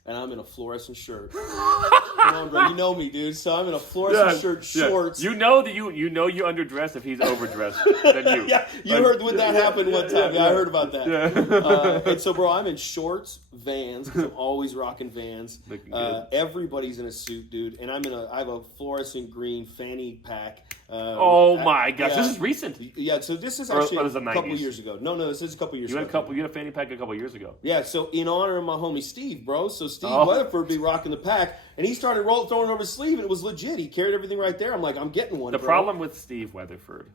And I'm in a fluorescent shirt. Come on, bro. You know me, dude. So I'm in a fluorescent shirt, shorts. You know that you underdress if he's overdressed than you. Yeah, you heard when that happened one time. Yeah, I heard about that. Yeah. And so, bro, I'm in shorts, Vans, because I'm always rocking Vans. Everybody's in a suit, dude. And I have a fluorescent green fanny pack. Oh my gosh, this is recent. Yeah, so this is actually a couple years ago. No, this is a couple years ago. You had a fanny pack a couple years ago. Yeah, so in honor of my homie Steve, bro. So Steve Weatherford be rocking the pack, and he started throwing over his sleeve, and it was legit. He carried everything right there. I'm like, I'm getting one. The problem with Steve Weatherford,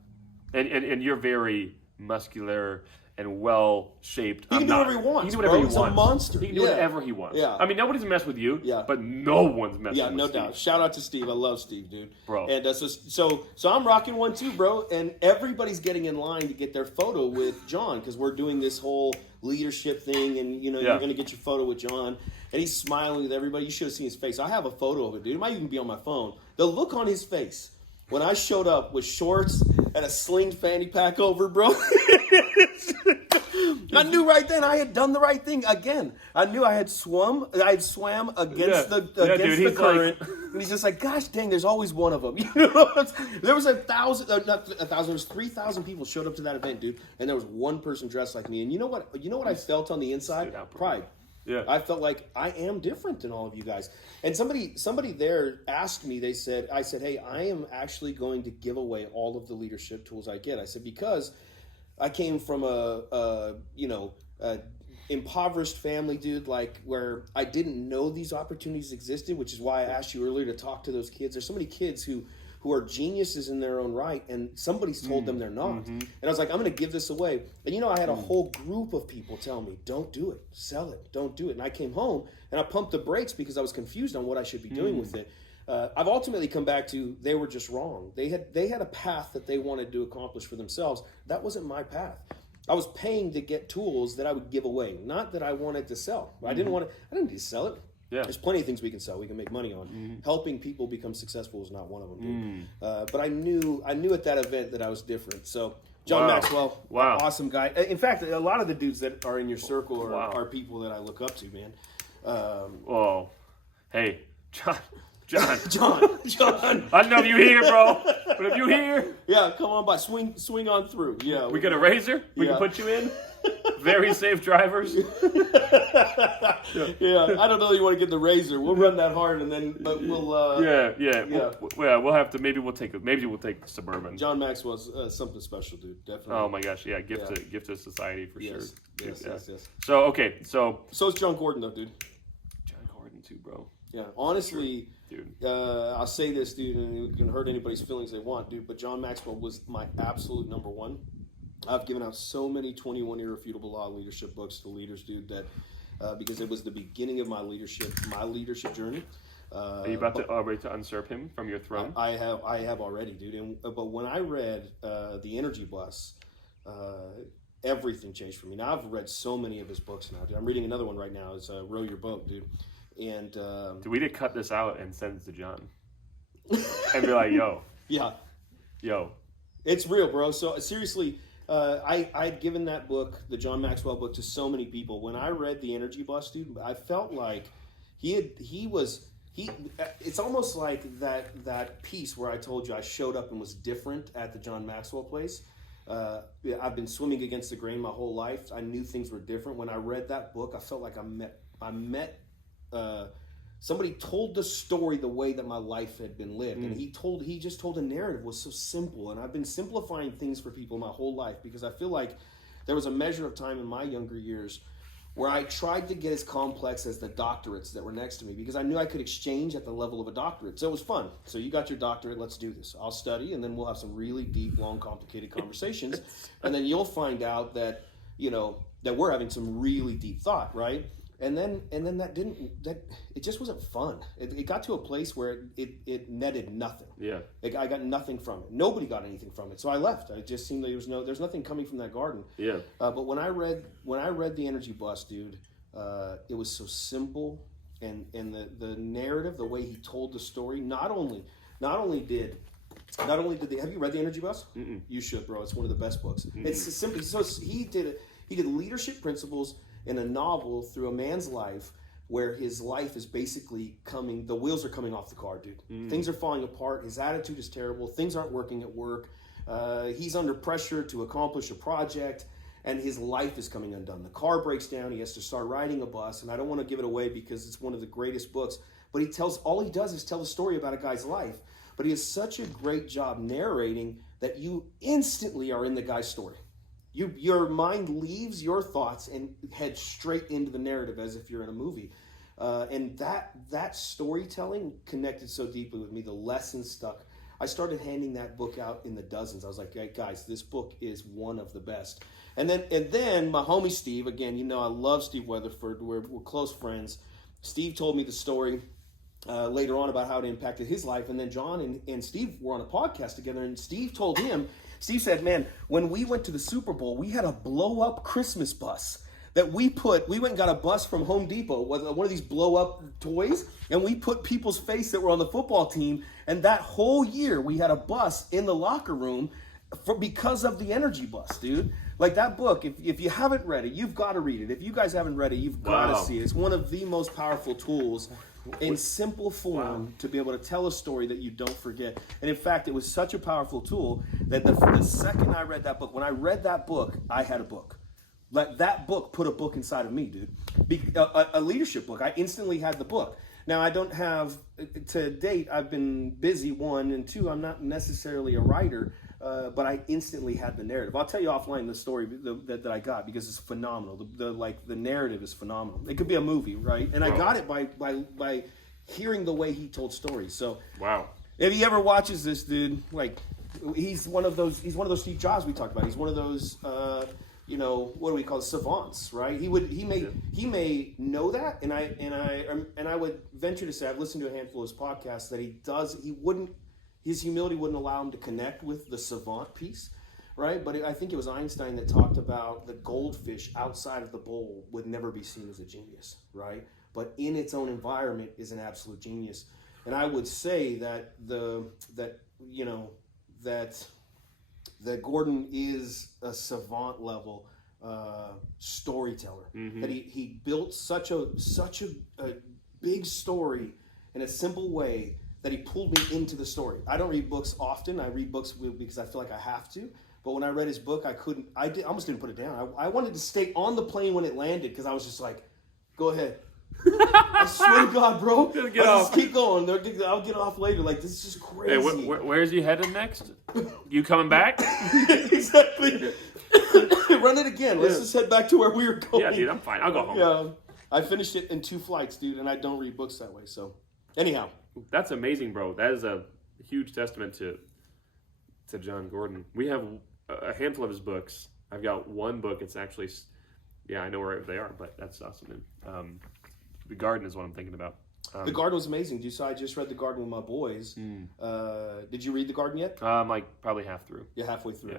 and you're very muscular and well-shaped. He can do whatever he wants. He can do whatever he wants. He's a monster. He can do whatever he wants. Yeah. I mean, nobody's messed with you, but no one's messing with Steve. Yeah, no doubt. Shout out to Steve. I love Steve, dude. Bro. And so I'm rocking one too, bro. And everybody's getting in line to get their photo with John, because we're doing this whole leadership thing, and you're going to get your photo with John. And he's smiling with everybody. You should have seen his face. I have a photo of it, dude. It might even be on my phone. The look on his face when I showed up with shorts and a sling fanny pack over, bro. I knew right then I had done the right thing again. I knew I had swam against the current. And he's just like, gosh dang, there's always one of them. You know, there was 1,000, not 1,000. There was 3,000 people showed up to that event, dude, and there was one person dressed like me. And you know what? You know what I felt on the inside? Pride. Yeah. I felt like I am different than all of you guys. And somebody there asked me. I said, hey, I am actually going to give away all of the leadership tools I get. I said, because I came from a impoverished family, dude, like where I didn't know these opportunities existed, which is why I asked you earlier to talk to those kids. There's so many kids who are geniuses in their own right, and somebody's told them they're not. Mm-hmm. And I was like, I'm going to give this away. And I had a whole group of people tell me, don't do it, sell it, don't do it. And I came home and I pumped the brakes because I was confused on what I should be doing with it. I've ultimately come back to they were just wrong. They had a path that they wanted to accomplish for themselves. That wasn't my path. I was paying to get tools that I would give away, not that I wanted to sell. I didn't need to sell it. Yeah. There's plenty of things we can sell, we can make money on. Mm-hmm. Helping people become successful is not one of them, dude. But I knew at that event that I was different. So John Maxwell, awesome guy. In fact, a lot of the dudes that are in your circle are people that I look up to, man. Hey, John. I know you here, bro. But if you here, come on by. Swing on through. Yeah, we got a razor. We can put you in. Very safe drivers. I don't know that you want to get the razor. We'll run that hard, and then we'll. We'll have to. Maybe we'll take Suburban. John Maxwell's something special, dude. Definitely. Oh my gosh, yeah. Gift to society for sure. Yes. So is John Gordon though, dude. John Gordon too, bro. Yeah, honestly. Dude. I'll say this, dude, and it can hurt anybody's feelings they want, dude, but John Maxwell was my absolute number one. I've given out so many 21 Irrefutable Law leadership books to leaders, dude, that because it was the beginning of my leadership journey. Are you about to usurp him from your throne? I have already, dude. But when I read The Energy Bus, everything changed for me. Now I've read so many of his books now, dude. I'm reading another one right now. It's Row Your Boat, dude. And we need to cut this out and send it to John and be like, yo, it's real, bro. So seriously, I'd given that book, the John Maxwell book, to so many people. When I read The Energy Bus, dude, I felt like it's almost like that piece where I told you I showed up and was different at the John Maxwell place. I've been swimming against the grain my whole life. I knew things were different. When I read that book, I felt like I met somebody told the story the way that my life had been lived, and he just told a narrative was so simple. And I've been simplifying things for people my whole life because I feel like there was a measure of time in my younger years where I tried to get as complex as the doctorates that were next to me because I knew I could exchange at the level of a doctorate. So it was fun. So you got your doctorate, let's do this. I'll study, and then we'll have some really deep, long, complicated conversations, and then you'll find out that that we're having some really deep thought, right? And then it just wasn't fun. It got to a place where it netted nothing. Yeah. I got nothing from it. Nobody got anything from it. So I left. It just seemed like there's nothing coming from that garden. Yeah. But when I read The Energy Bus, dude, it was so simple, and the narrative, the way he told the story, not only did they, have you read The Energy Bus? Mm-mm. You should, bro. It's one of the best books. Mm-mm. It's simply so he did leadership principles in a novel through a man's life where his life is basically the wheels are coming off the car, dude. Things are falling apart. His attitude is terrible. Things aren't working at work. He's under pressure to accomplish a project, and his life is coming undone. The car breaks down. He has to start riding a bus, and I don't want to give it away because it's one of the greatest books, but all he does is tell a story about a guy's life, but he has such a great job narrating that you instantly are in the guy's story. Your mind leaves your thoughts and heads straight into the narrative as if you're in a movie. And that storytelling connected so deeply with me. The lessons stuck. I started handing that book out in the dozens. I was like, hey, guys, this book is one of the best. And then my homie Steve, again, I love Steve Weatherford. We're close friends. Steve told me the story later on about how it impacted his life. And then John and Steve were on a podcast together, and Steve said, man, when we went to the Super Bowl, we had a blow-up Christmas bus that we went and got a bus from Home Depot, one of these blow up toys, and we put people's face that were on the football team. And that whole year we had a bus in the locker room because of the energy bus, dude. Like that book, if you haven't read it, you've got to read it. If you guys haven't read it, you've got to see it. It's one of the most powerful tools in simple form to be able to tell a story that you don't forget. And in fact, it was such a powerful tool that the second I read that book, when I read that book, I had a book. Like that book put a book inside of me, dude. A leadership book. I instantly had the book. Now, I don't have, to date, I've been busy, one, and two, I'm not necessarily a writer, but I instantly had the narrative. I'll tell you offline the story that I got because it's phenomenal. The narrative is phenomenal. It could be a movie, right? And I got it by hearing the way he told stories. So, if he ever watches this, dude, like he's one of those Steve Jobs we talked about. He's one of those what do we call it, savants, right? He may know that, and I would venture to say I've listened to a handful of his podcasts that his humility wouldn't allow him to connect with the savant piece, right? But I think it was Einstein that talked about the goldfish outside of the bowl would never be seen as a genius, right? But in its own environment is an absolute genius. And I would say that that Gordon is a savant level storyteller. That he built such a big story in a simple way that he pulled me into the story. I don't read books often. I read books because I feel like I have to. But when I read his book, I almost didn't put it down. I wanted to stay on the plane when it landed because I was just like, go ahead. I swear to God, bro. Just keep going. I'll get off later. Like, this is just crazy. Hey, where's he headed next? You coming back? Exactly. Run it again. Let's just head back to where we were going. Yeah, dude, I'm fine. I'll go home. Yeah, I finished it in 2 flights, dude, and I don't read books that way. So, anyhow. That's amazing, bro. That is a huge testament to John Gordon. We have a handful of his books. I've got one book. It's actually, I know where they are, but that's awesome. The Garden is what I'm thinking about. The Garden was amazing. I just read The Garden with my boys. Did you read The Garden yet? Like probably half through. Yeah, halfway through.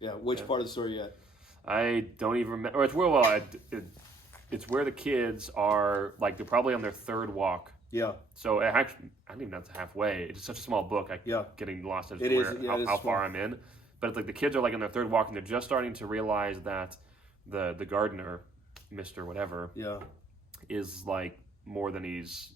Yeah. Which part of the story yet? I don't even remember. Or it's where the kids are, like, they're probably on their third walk. Yeah. So actually, I don't even know if it's halfway. It's such a small book. Getting lost as to how far I'm in. But it's like the kids are like on their third walk, and they're just starting to realize that the gardener, Mr. Whatever, is like more than he's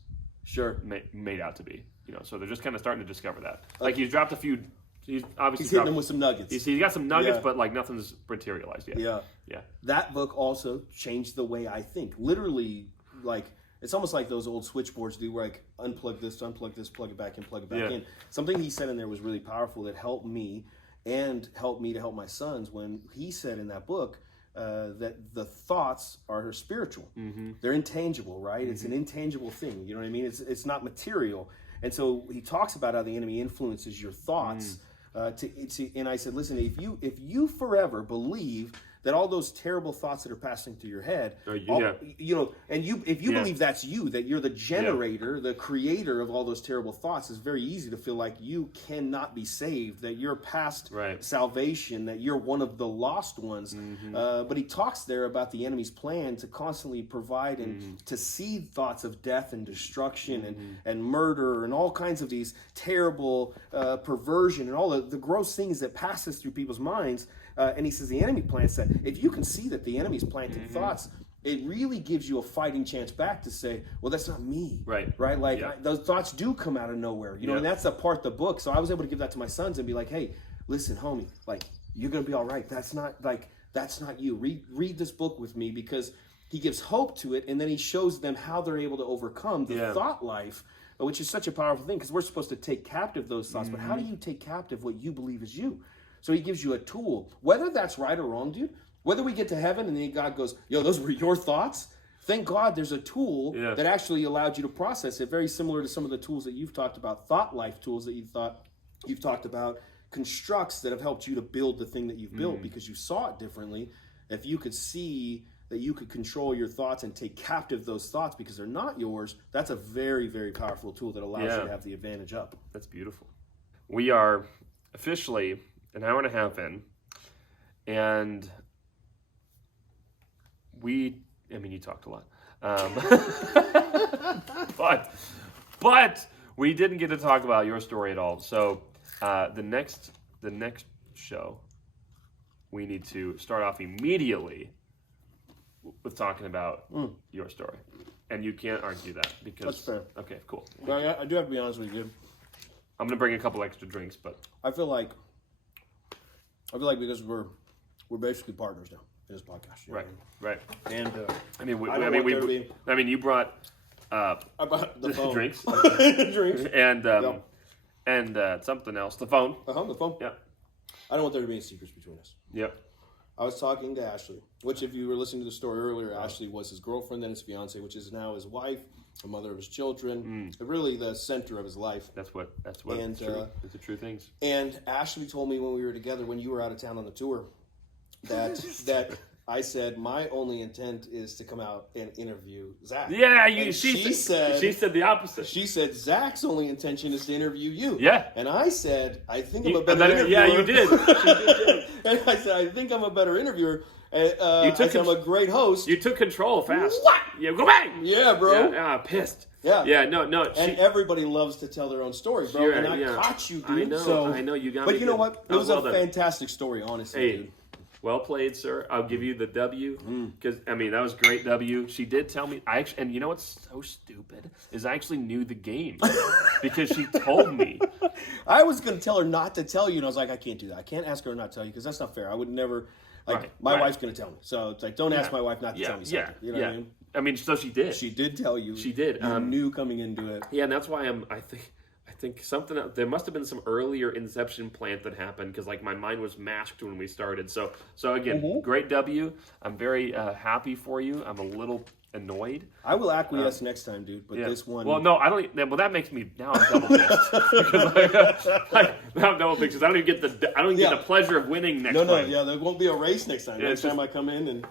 made out to be. So they're just kind of starting to discover that. Like he's dropped a few. He's hitting them with some nuggets. He's got some nuggets, but like nothing's materialized yet. Yeah. That book also changed the way I think. Literally, like. It's almost like those old switchboards do, where like unplug this, plug it back in, plug it back in. Something he said in there was really powerful that helped me to help my sons when he said in that book that the thoughts are spiritual. They're intangible, right? It's an intangible thing. You know what I mean? It's not material. And so he talks about how the enemy influences your thoughts. And I said, listen, if you forever believe that all those terrible thoughts that are passing through your head, if you believe that's you, that you're the generator, the creator of all those terrible thoughts, it's very easy to feel like you cannot be saved, that you're past salvation, that you're one of the lost ones. But he talks there about the enemy's plan to constantly provide and to seed thoughts of death and destruction and murder and all kinds of these terrible perversion and all the gross things that passes through people's minds. And he says the enemy plants that. If you can see that the enemy's planting thoughts, it really gives you a fighting chance back to say, well, that's not me. Right? Like, those thoughts do come out of nowhere. You know, and that's the part of the book. So I was able to give that to my sons and be like, hey, listen, homie, like, you're going to be all right. That's not you. Read this book with me, because he gives hope to it, and then he shows them how they're able to overcome the thought life, which is such a powerful thing, because we're supposed to take captive those thoughts. But how do you take captive what you believe is you? So he gives you a tool, whether that's right or wrong, dude. Whether we get to heaven and then God goes, yo, those were your thoughts. Thank God there's a tool that actually allowed you to process it. Very similar to some of the tools that you've talked about, thought life tools that you've talked about, constructs that have helped you to build the thing that you've built because you saw it differently. If you could see that you could control your thoughts and take captive those thoughts because they're not yours, that's a very, very powerful tool that allows you to have the advantage up. That's beautiful. We are officially an hour and a half in, and you talked a lot. But we didn't get to talk about your story at all. So the next show, we need to start off immediately with talking about your story. And you can't argue that because... That's fair. Okay, cool. Well, I do have to be honest with you. I'm going to bring a couple extra drinks, but... I feel like because we're basically partners now in this podcast. Right, right. And you brought I bought the phone. drinks, drinks, and something else. The phone. The phone. Yeah. I don't want there to be any secrets between us. Yep. I was talking to Ashley, which if you were listening to the story earlier, Ashley was his girlfriend, then his fiance, which is now his wife, the mother of his children, really the center of his life. That's what. And, it's true. It's the true things. And Ashley told me when we were together, when you were out of town on the tour, that I said my only intent is to come out and interview Zach. Yeah, she said the opposite. She said Zach's only intention is to interview you. Yeah. And I said I think I'm a better interviewer. Yeah, you did. She did. And I said I think I'm a better interviewer. I said I'm a great host. You took control fast. What? Yeah, go back. Yeah, bro. Yeah, pissed. Yeah. Yeah, no. And everybody loves to tell their own story, bro. And I caught you, dude. I know. You got me. But you know what? It was well a done. fantastic story, honestly, dude. Well played, sir. I'll give you the W because that was great W. She did tell me. And you know what's so stupid is I actually knew the game because she told me. I was gonna tell her not to tell you, and I was like, I can't do that. I can't ask her to not tell you because that's not fair. I would never. My wife's gonna tell me, so it's like, don't ask my wife not to tell me something. You know what I mean? I mean, so she did. She did tell you. She did. You knew coming into it. Yeah, and that's why I think something. There must have been some earlier inception plant that happened because my mind was masked when we started. So again, great W. I'm very happy for you. I'm a little annoyed. I will acquiesce next time, dude. But this one. Well, no, I don't. Well, that makes me now. I'm double pissed because now I'm double pissed because I don't even get the pleasure of winning next time. Yeah, there won't be a race next time. Next time I come in and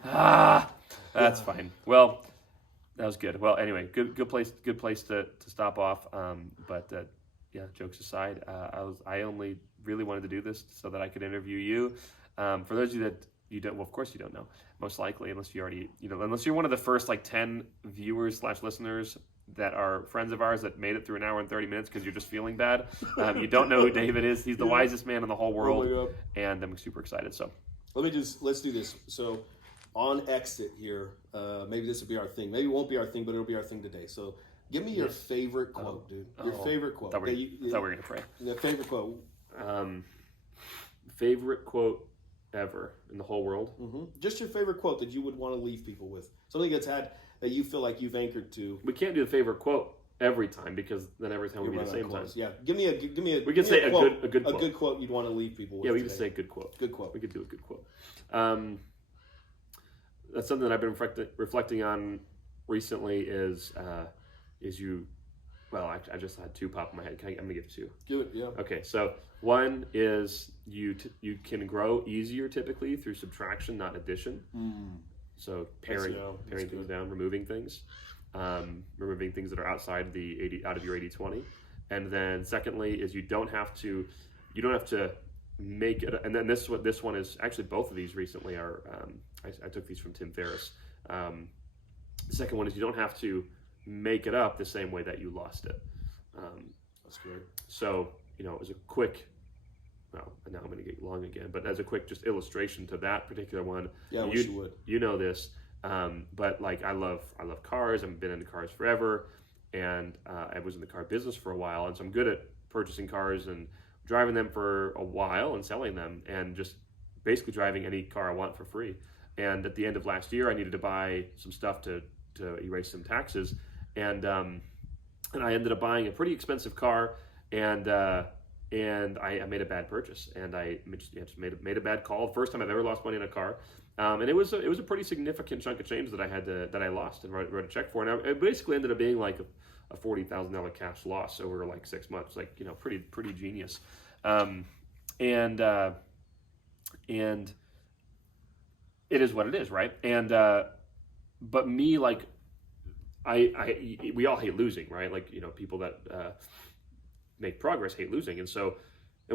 that's fine. Well, that was good. Well, anyway, good place to stop off. But jokes aside, I only really wanted to do this so that I could interview you. For those of you that you don't, well, of course you don't know, most likely, unless you already, unless you're one of the first 10 viewers / listeners that are friends of ours that made it through an hour and 30 minutes because you're just feeling bad. You don't know who David is. He's the wisest man in the whole world, and I'm super excited. So let's do this. So on exit here, maybe this will be our thing. Maybe it won't be our thing, but it'll be our thing today. So give me your favorite quote, dude. Your favorite quote. I thought we were going to pray. The favorite quote. Favorite quote ever in the whole world? Just your favorite quote that you would want to leave people with. Something that you feel like you've anchored to. We can't do the favorite quote every time because then every time would be the same time. Yeah, give me a. We could say a good quote. A good quote you'd want to leave people with. Yeah, we could say a good quote. Good quote. We could do a good quote. That's something that I've been reflecting on recently. Is you. Well, I just had two pop in my head. I'm gonna give two. Do it, yeah. Okay, so one is you can grow easier typically through subtraction, not addition. So paring things down, removing things that are outside out of your 80-20. And then secondly is you don't have to make it. And then this one is actually both of these recently are I took these from Tim Ferriss. The second one is you don't have to make it up the same way that you lost it. That's great. So, as a quick, well, now I'm going to get long again, but as a quick just illustration to that particular one, yeah, I wish you would. You know this, but I love cars. I've been into cars forever, and I was in the car business for a while, and so I'm good at purchasing cars and driving them for a while and selling them, and just basically driving any car I want for free. And at the end of last year, I needed to buy some stuff to erase some taxes. And I ended up buying a pretty expensive car, and I made a bad purchase, and I just made a bad call. First time I've ever lost money in a car, and it was a pretty significant chunk of change that I lost and wrote a check for, and it basically ended up being like a $40,000 cash loss over 6 months, pretty genius, and it is what it is, right? And but me we all hate losing, right? People that make progress hate losing. And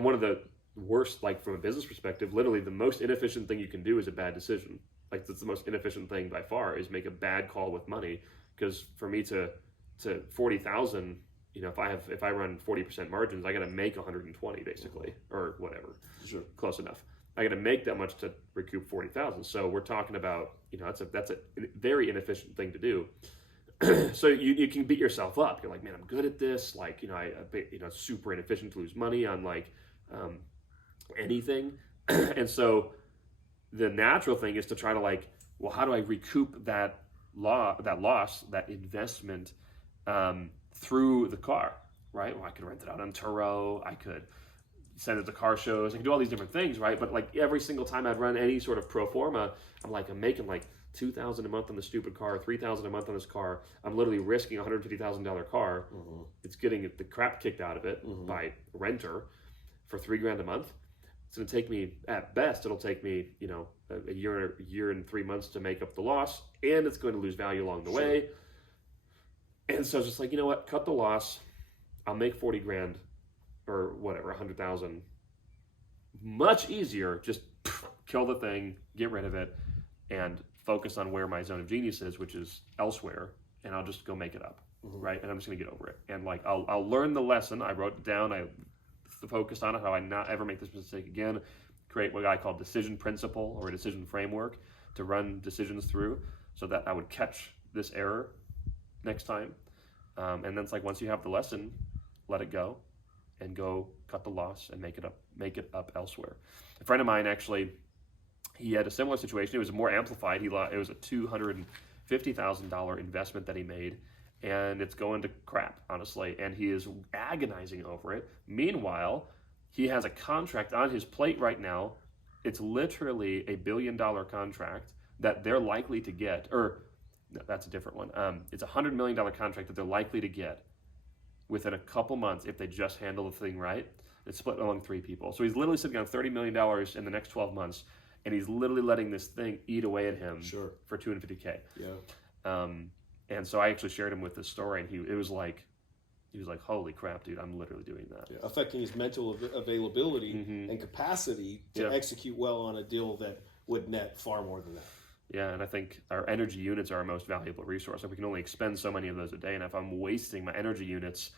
one of the worst, from a business perspective, literally the most inefficient thing you can do is a bad decision. Like that's the most inefficient thing by far is make a bad call with money. Because for me to 40,000, you know, if I run 40% margins, I got to make 120 basically, or whatever. Sure. Close enough. I got to make that much to recoup 40,000. So we're talking about, you know, that's a very inefficient thing to do. So you can beat yourself up. You're like, man, I'm good at this. Like, you know, it's super inefficient to lose money on like anything. And so the natural thing is to try to like, well, how do I recoup that loss, that investment through the car, right? Well, I could rent it out on Turo. I could send it to car shows. I can do all these different things, right? But like every single time I'd run any sort of pro forma, I'm making like $2,000 a month on the stupid car, $3,000 a month on this car. I'm literally risking a $150,000 car. Mm-hmm. It's getting the crap kicked out of it by renter for $3,000 a month. It's going to take me, at best, it'll take me, you know, a year and 3 months to make up the loss, and it's going to lose value along the way. And so it's just like, you know what, cut the loss. I'll make 40 grand or whatever, 100,000. Much easier, just kill the thing, get rid of it, and focus on where my zone of genius is, which is elsewhere, and I'll just go make it up, right? And I'm just going to get over it. And like, I'll learn the lesson. I wrote it down. I focused on it, how I not ever make this mistake again. Create what I call decision principle or a decision framework to run decisions through so that I would catch this error next time. And then it's like, once you have the lesson, let it go and go cut the loss and make it up elsewhere. A friend of mine actually, he had a similar situation. It was more amplified. It was a $250,000 investment that he made, and it's going to crap, honestly. And he is agonizing over it. Meanwhile, he has a contract on his plate right now. It's literally $1 billion contract that they're likely to get, or no, that's a different one. It's a $100 million contract that they're likely to get within a couple months if they just handle the thing right. It's split among 3 people. So he's literally sitting on $30 million in the next 12 months, and he's literally letting this thing eat away at him for $250K. Yeah. And so I actually shared him with this story, and he was like, holy crap, dude, I'm literally doing that. Yeah, affecting his mental availability and capacity to execute well on a deal that would net far more than that. Yeah, and I think our energy units are our most valuable resource. Like we can only expend so many of those a day, and if I'm wasting my energy units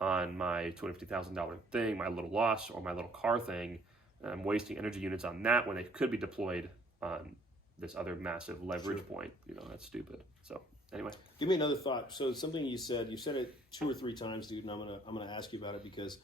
on my $250,000 thing, my little loss, or my little car thing, I'm wasting energy units on that when they could be deployed on this other massive leverage point. You know, that's stupid. So anyway, give me another thought. So something you said it 2 or 3 times, dude, and I'm gonna ask you about it because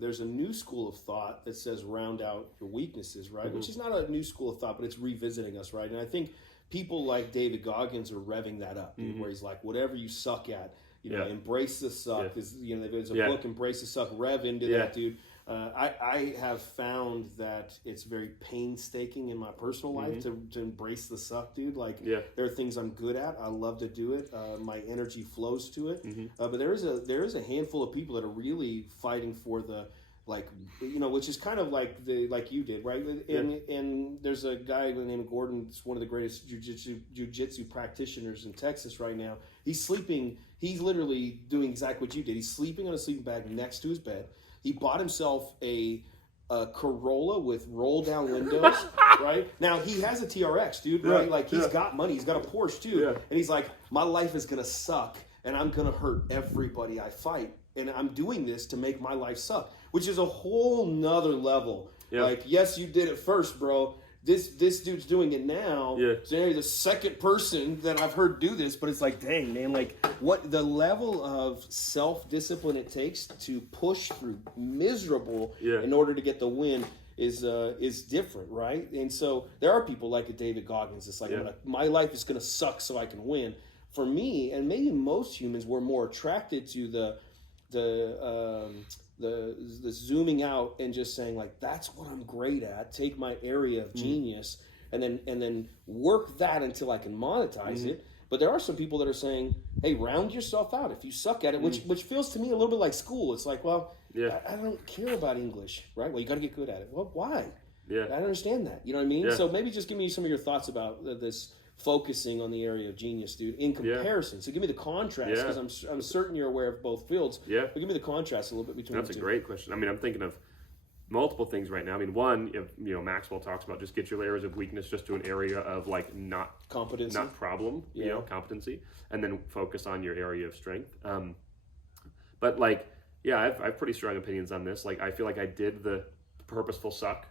there's a new school of thought that says round out your weaknesses, right? Which is not a new school of thought, but it's revisiting us, right? And I think people like David Goggins are revving that up, dude, where he's like, whatever you suck at, you know, embrace the suck. You know, there's a book, Embrace the Suck. Rev into that, dude. I have found that it's very painstaking in my personal life to embrace the suck, dude. Like, there are things I'm good at. I love to do it. My energy flows to it. But there is a handful of people that are really fighting for the, like, you know, which is kind of like you did, right? And there's a guy named Gordon. It's one of the greatest jiu-jitsu practitioners in Texas right now. He's sleeping. He's literally doing exactly what you did. He's sleeping on a sleeping bag next to his bed. He bought himself a Corolla with roll-down windows, right? Now, he has a TRX, dude, right? Like, he's got money. He's got a Porsche, too. Yeah. And he's like, my life is going to suck, and I'm going to hurt everybody I fight. And I'm doing this to make my life suck, which is a whole nother level. Yeah. Like, yes, you did it first, bro. This dude's doing it now. Yeah. So the second person that I've heard do this, but it's like, dang, man, like what the level of self-discipline it takes to push through miserable in order to get the win is different, right? And so there are people like a David Goggins. It's like, my life is going to suck so I can win. For me, and maybe most humans, were more attracted to the zooming out and just saying, like, that's what I'm great at. Take my area of genius and then work that until I can monetize it. But there are some people that are saying, hey, round yourself out if you suck at it, which feels to me a little bit like school. It's like, well, I don't care about English, right? Well, you got to get good at it. Well, why? Yeah, I don't understand that. You know what I mean? Yeah. So maybe just give me some of your thoughts about this focusing on the area of genius, dude, in comparison. So give me the contrast, because I'm certain you're aware of both fields. Yeah. But give me the contrast a little bit between the two. That's a great question. I mean, I'm thinking of multiple things right now. I mean, one, Maxwell talks about just get your areas of weakness just to an area of like not competency, not problem, competency, and then focus on your area of strength. But like, yeah, I've pretty strong opinions on this. Like, I feel like I did the purposeful suck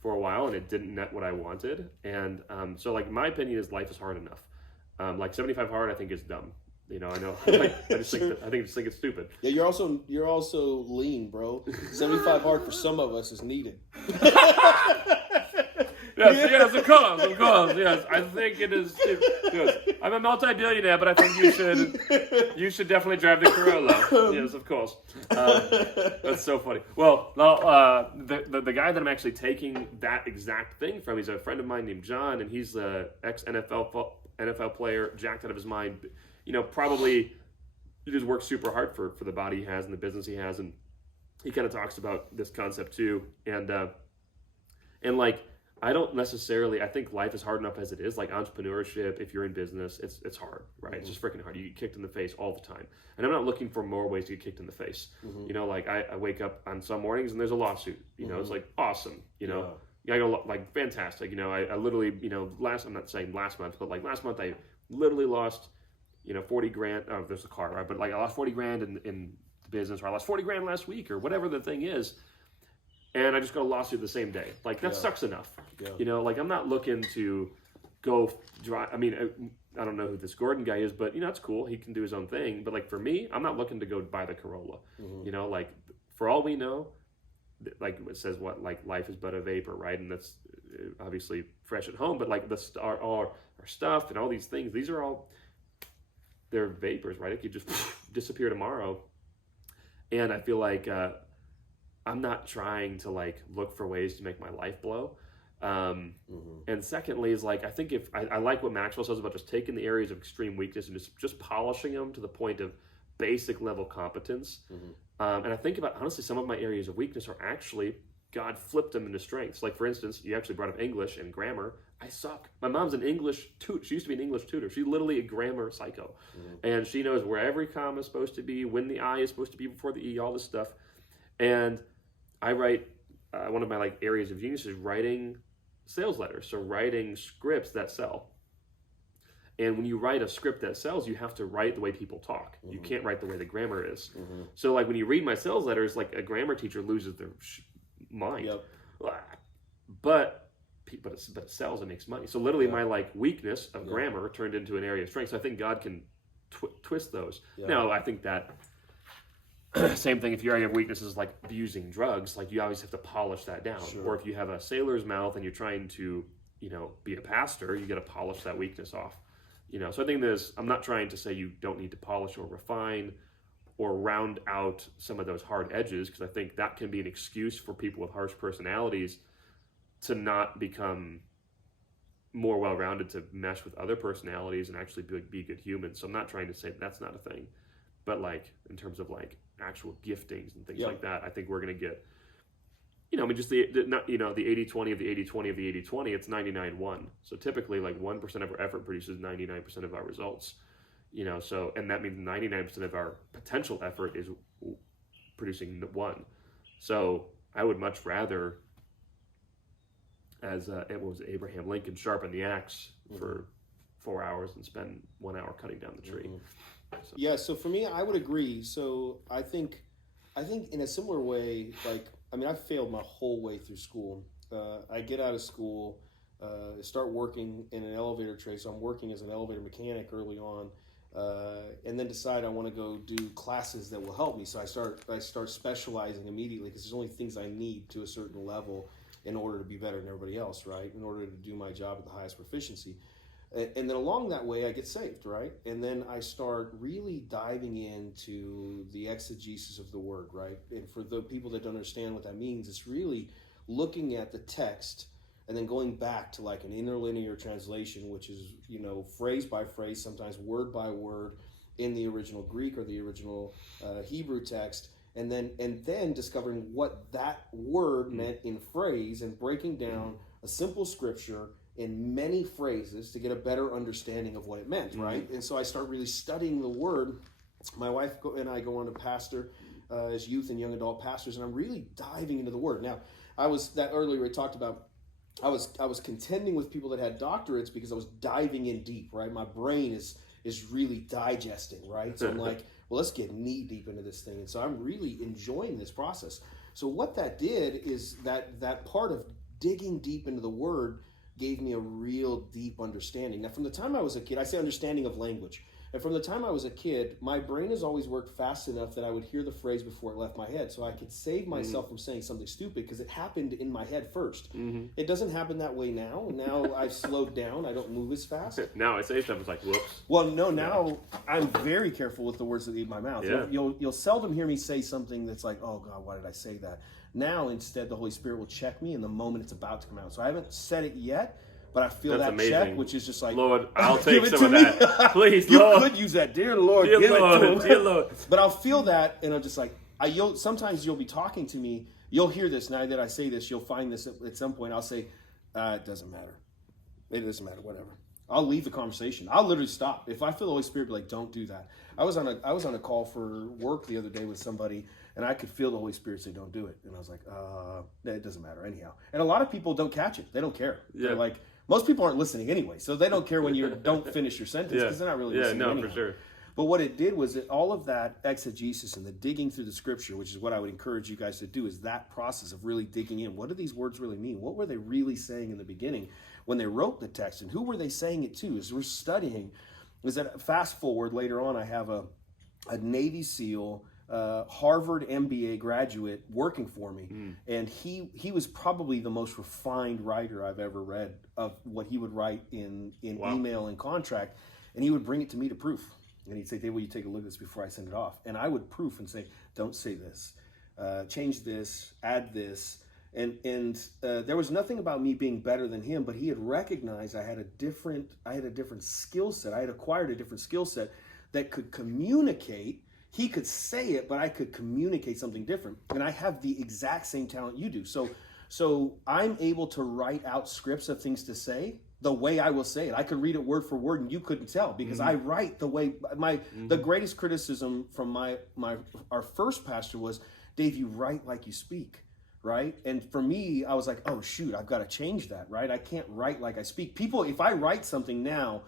for a while, and it didn't net what I wanted. And so, like, my opinion is life is hard enough. Like 75 hard, I think is dumb. I know. Like, I just think it's stupid. Yeah, you're also lean, bro. 75 hard for some of us is needed. Yes, of course, yes. I think it is. Yes. I'm a multi-billionaire, but I think you should definitely drive the Corolla. Yes, of course. That's so funny. Well, now, the guy that I'm actually taking that exact thing from, he's a friend of mine named John, and he's an ex-NFL player, jacked out of his mind. Probably he just works super hard for the body he has and the business he has, and he kind of talks about this concept too. And like, I don't necessarily, I think life is hard enough as it is. Like entrepreneurship, if you're in business, it's hard, right? Mm-hmm. It's just freaking hard. You get kicked in the face all the time. And I'm not looking for more ways to get kicked in the face. Mm-hmm. Like I wake up on some mornings and there's a lawsuit. It's like awesome. I go like fantastic. I literally, I'm not saying last month, but like last month I literally lost, 40 grand. Oh, there's a car, right? But like I lost 40 grand in the business, or I lost 40 grand last week, or whatever the thing is. And I just got a lawsuit the same day. Like, that sucks enough. Yeah. Like, I'm not looking to go drive. I mean, I don't know who this Gordon guy is, but, it's cool. He can do his own thing. But, like, for me, I'm not looking to go buy the Corolla. Mm-hmm. Like, for all we know, like, it says what? Like, life is but a vapor, right? And that's obviously fresh at home. But, like, our stuff and all these things, these are all, they're vapors, right? It could just disappear tomorrow. And I feel like, I'm not trying to like look for ways to make my life blow. And secondly is like, I think if I like what Maxwell says about just taking the areas of extreme weakness and just polishing them to the point of basic level competence. And I think about, honestly, some of my areas of weakness are actually, God flipped them into strengths. Like, for instance, you actually brought up English and grammar. I suck. My mom's an English tutor. She used to be an English tutor. She's literally a grammar psycho. And she knows where every comma is supposed to be, when the I is supposed to be before the E, all this stuff. And I write, one of my like areas of genius is writing sales letters. So writing scripts that sell. And when you write a script that sells, you have to write the way people talk. You can't write the way the grammar is. So like when you read my sales letters, like a grammar teacher loses their mind. Yep. But it sells and makes money. So literally my like weakness of grammar turned into an area of strength. So I think God can twist those. Now I think that same thing, if your area of weakness is like abusing drugs, like you always have to polish that down. Sure. Or if you have a sailor's mouth and you're trying to, be a pastor, you got to polish that weakness off. So I think I'm not trying to say you don't need to polish or refine or round out some of those hard edges, because I think that can be an excuse for people with harsh personalities to not become more well-rounded, to mesh with other personalities and actually be good humans. So I'm not trying to say that's not a thing. But like in terms of like actual giftings and things like that, I think we're going to get, just the 80-20 of the 80-20 of the 80-20, it's 99-1. So typically like 1% of our effort produces 99% of our results, so, and that means 99% of our potential effort is producing 1. So I would much rather, as it was Abraham Lincoln, sharpen the axe for 4 hours and spend 1 hour cutting down the tree. So. Yeah, so for me, I would agree. So I think in a similar way, like, I failed my whole way through school. I get out of school, start working in an elevator trade. So I'm working as an elevator mechanic early on, and then decide I want to go do classes that will help me. So I start specializing immediately, because there's only things I need to a certain level in order to be better than everybody else, right? In order to do my job at the highest proficiency. And then along that way, I get saved, right? And then I start really diving into the exegesis of the word, right? And for the people that don't understand what that means, it's really looking at the text and then going back to like an interlinear translation, which is, phrase by phrase, sometimes word by word in the original Greek or the original Hebrew text, and then discovering what that word meant in phrase and breaking down a simple scripture in many phrases to get a better understanding of what it meant, right? And so I start really studying the word. My wife and I go on to pastor as youth and young adult pastors, and I'm really diving into the Word. Now, earlier we talked about, I was contending with people that had doctorates because I was diving in deep, right? My brain is really digesting, right? So I'm like, well, let's get knee deep into this thing. And so I'm really enjoying this process. So what that did is that part of digging deep into the Word gave me a real deep understanding. Now, from the time I was a kid, I say understanding of language. And from the time I was a kid, my brain has always worked fast enough that I would hear the phrase before it left my head. So I could save myself from saying something stupid because it happened in my head first. It doesn't happen that way now. Now I've slowed down. I don't move as fast. Now I say stuff, it's like, whoops. Well, no, now I'm very careful with the words that leave my mouth. Yeah. You'll seldom hear me say something that's like, oh God, why did I say that? Now, instead, the Holy Spirit will check me in the moment it's about to come out. So I haven't said it yet, but I feel That's that amazing. check, which is just like, Lord, I'll take give it some to of me. that. Please, You Lord. could use that. Dear Lord, Dear give Lord, it to him. dear Lord. But I'll feel that, and I'm just like, sometimes you'll be talking to me. You'll hear this. Now that I say this, you'll find this at some point. I'll say, it doesn't matter. It doesn't matter, whatever. I'll leave the conversation. I'll literally stop. If I feel the Holy Spirit be like, don't do that. I was on a call for work the other day with somebody, and I could feel the Holy Spirit say, don't do it. And I was like, it doesn't matter anyhow. And a lot of people don't catch it. They don't care. Yeah. They're like, most people aren't listening anyway, so they don't care when you don't finish your sentence because they're not really listening anyhow. For sure. But what it did was that all of that exegesis and the digging through the scripture, which is what I would encourage you guys to do, is that process of really digging in. What do these words really mean? What were they really saying in the beginning when they wrote the text? And who were they saying it to? As we're studying, is that fast forward later on, I have a Navy SEAL, Harvard MBA graduate working for me. And he was probably the most refined writer I've ever read of what he would write in email and contract. And he would bring it to me to proof. And he'd say, Dave, will you take a look at this before I send it off? And I would proof and say, don't say this, change this, add this. And there was nothing about me being better than him, but he had recognized I had a different skill set. I had acquired a different skill set that could communicate. He could say it, but I could communicate something different. And I have the exact same talent you do. So I'm able to write out scripts of things to say the way I will say it. I could read it word for word and you couldn't tell because I write the way the greatest criticism from our first pastor was, Dave, you write like you speak, right? And for me, I was like, oh shoot, I've got to change that, right? I can't write like I speak. People, if I write something now,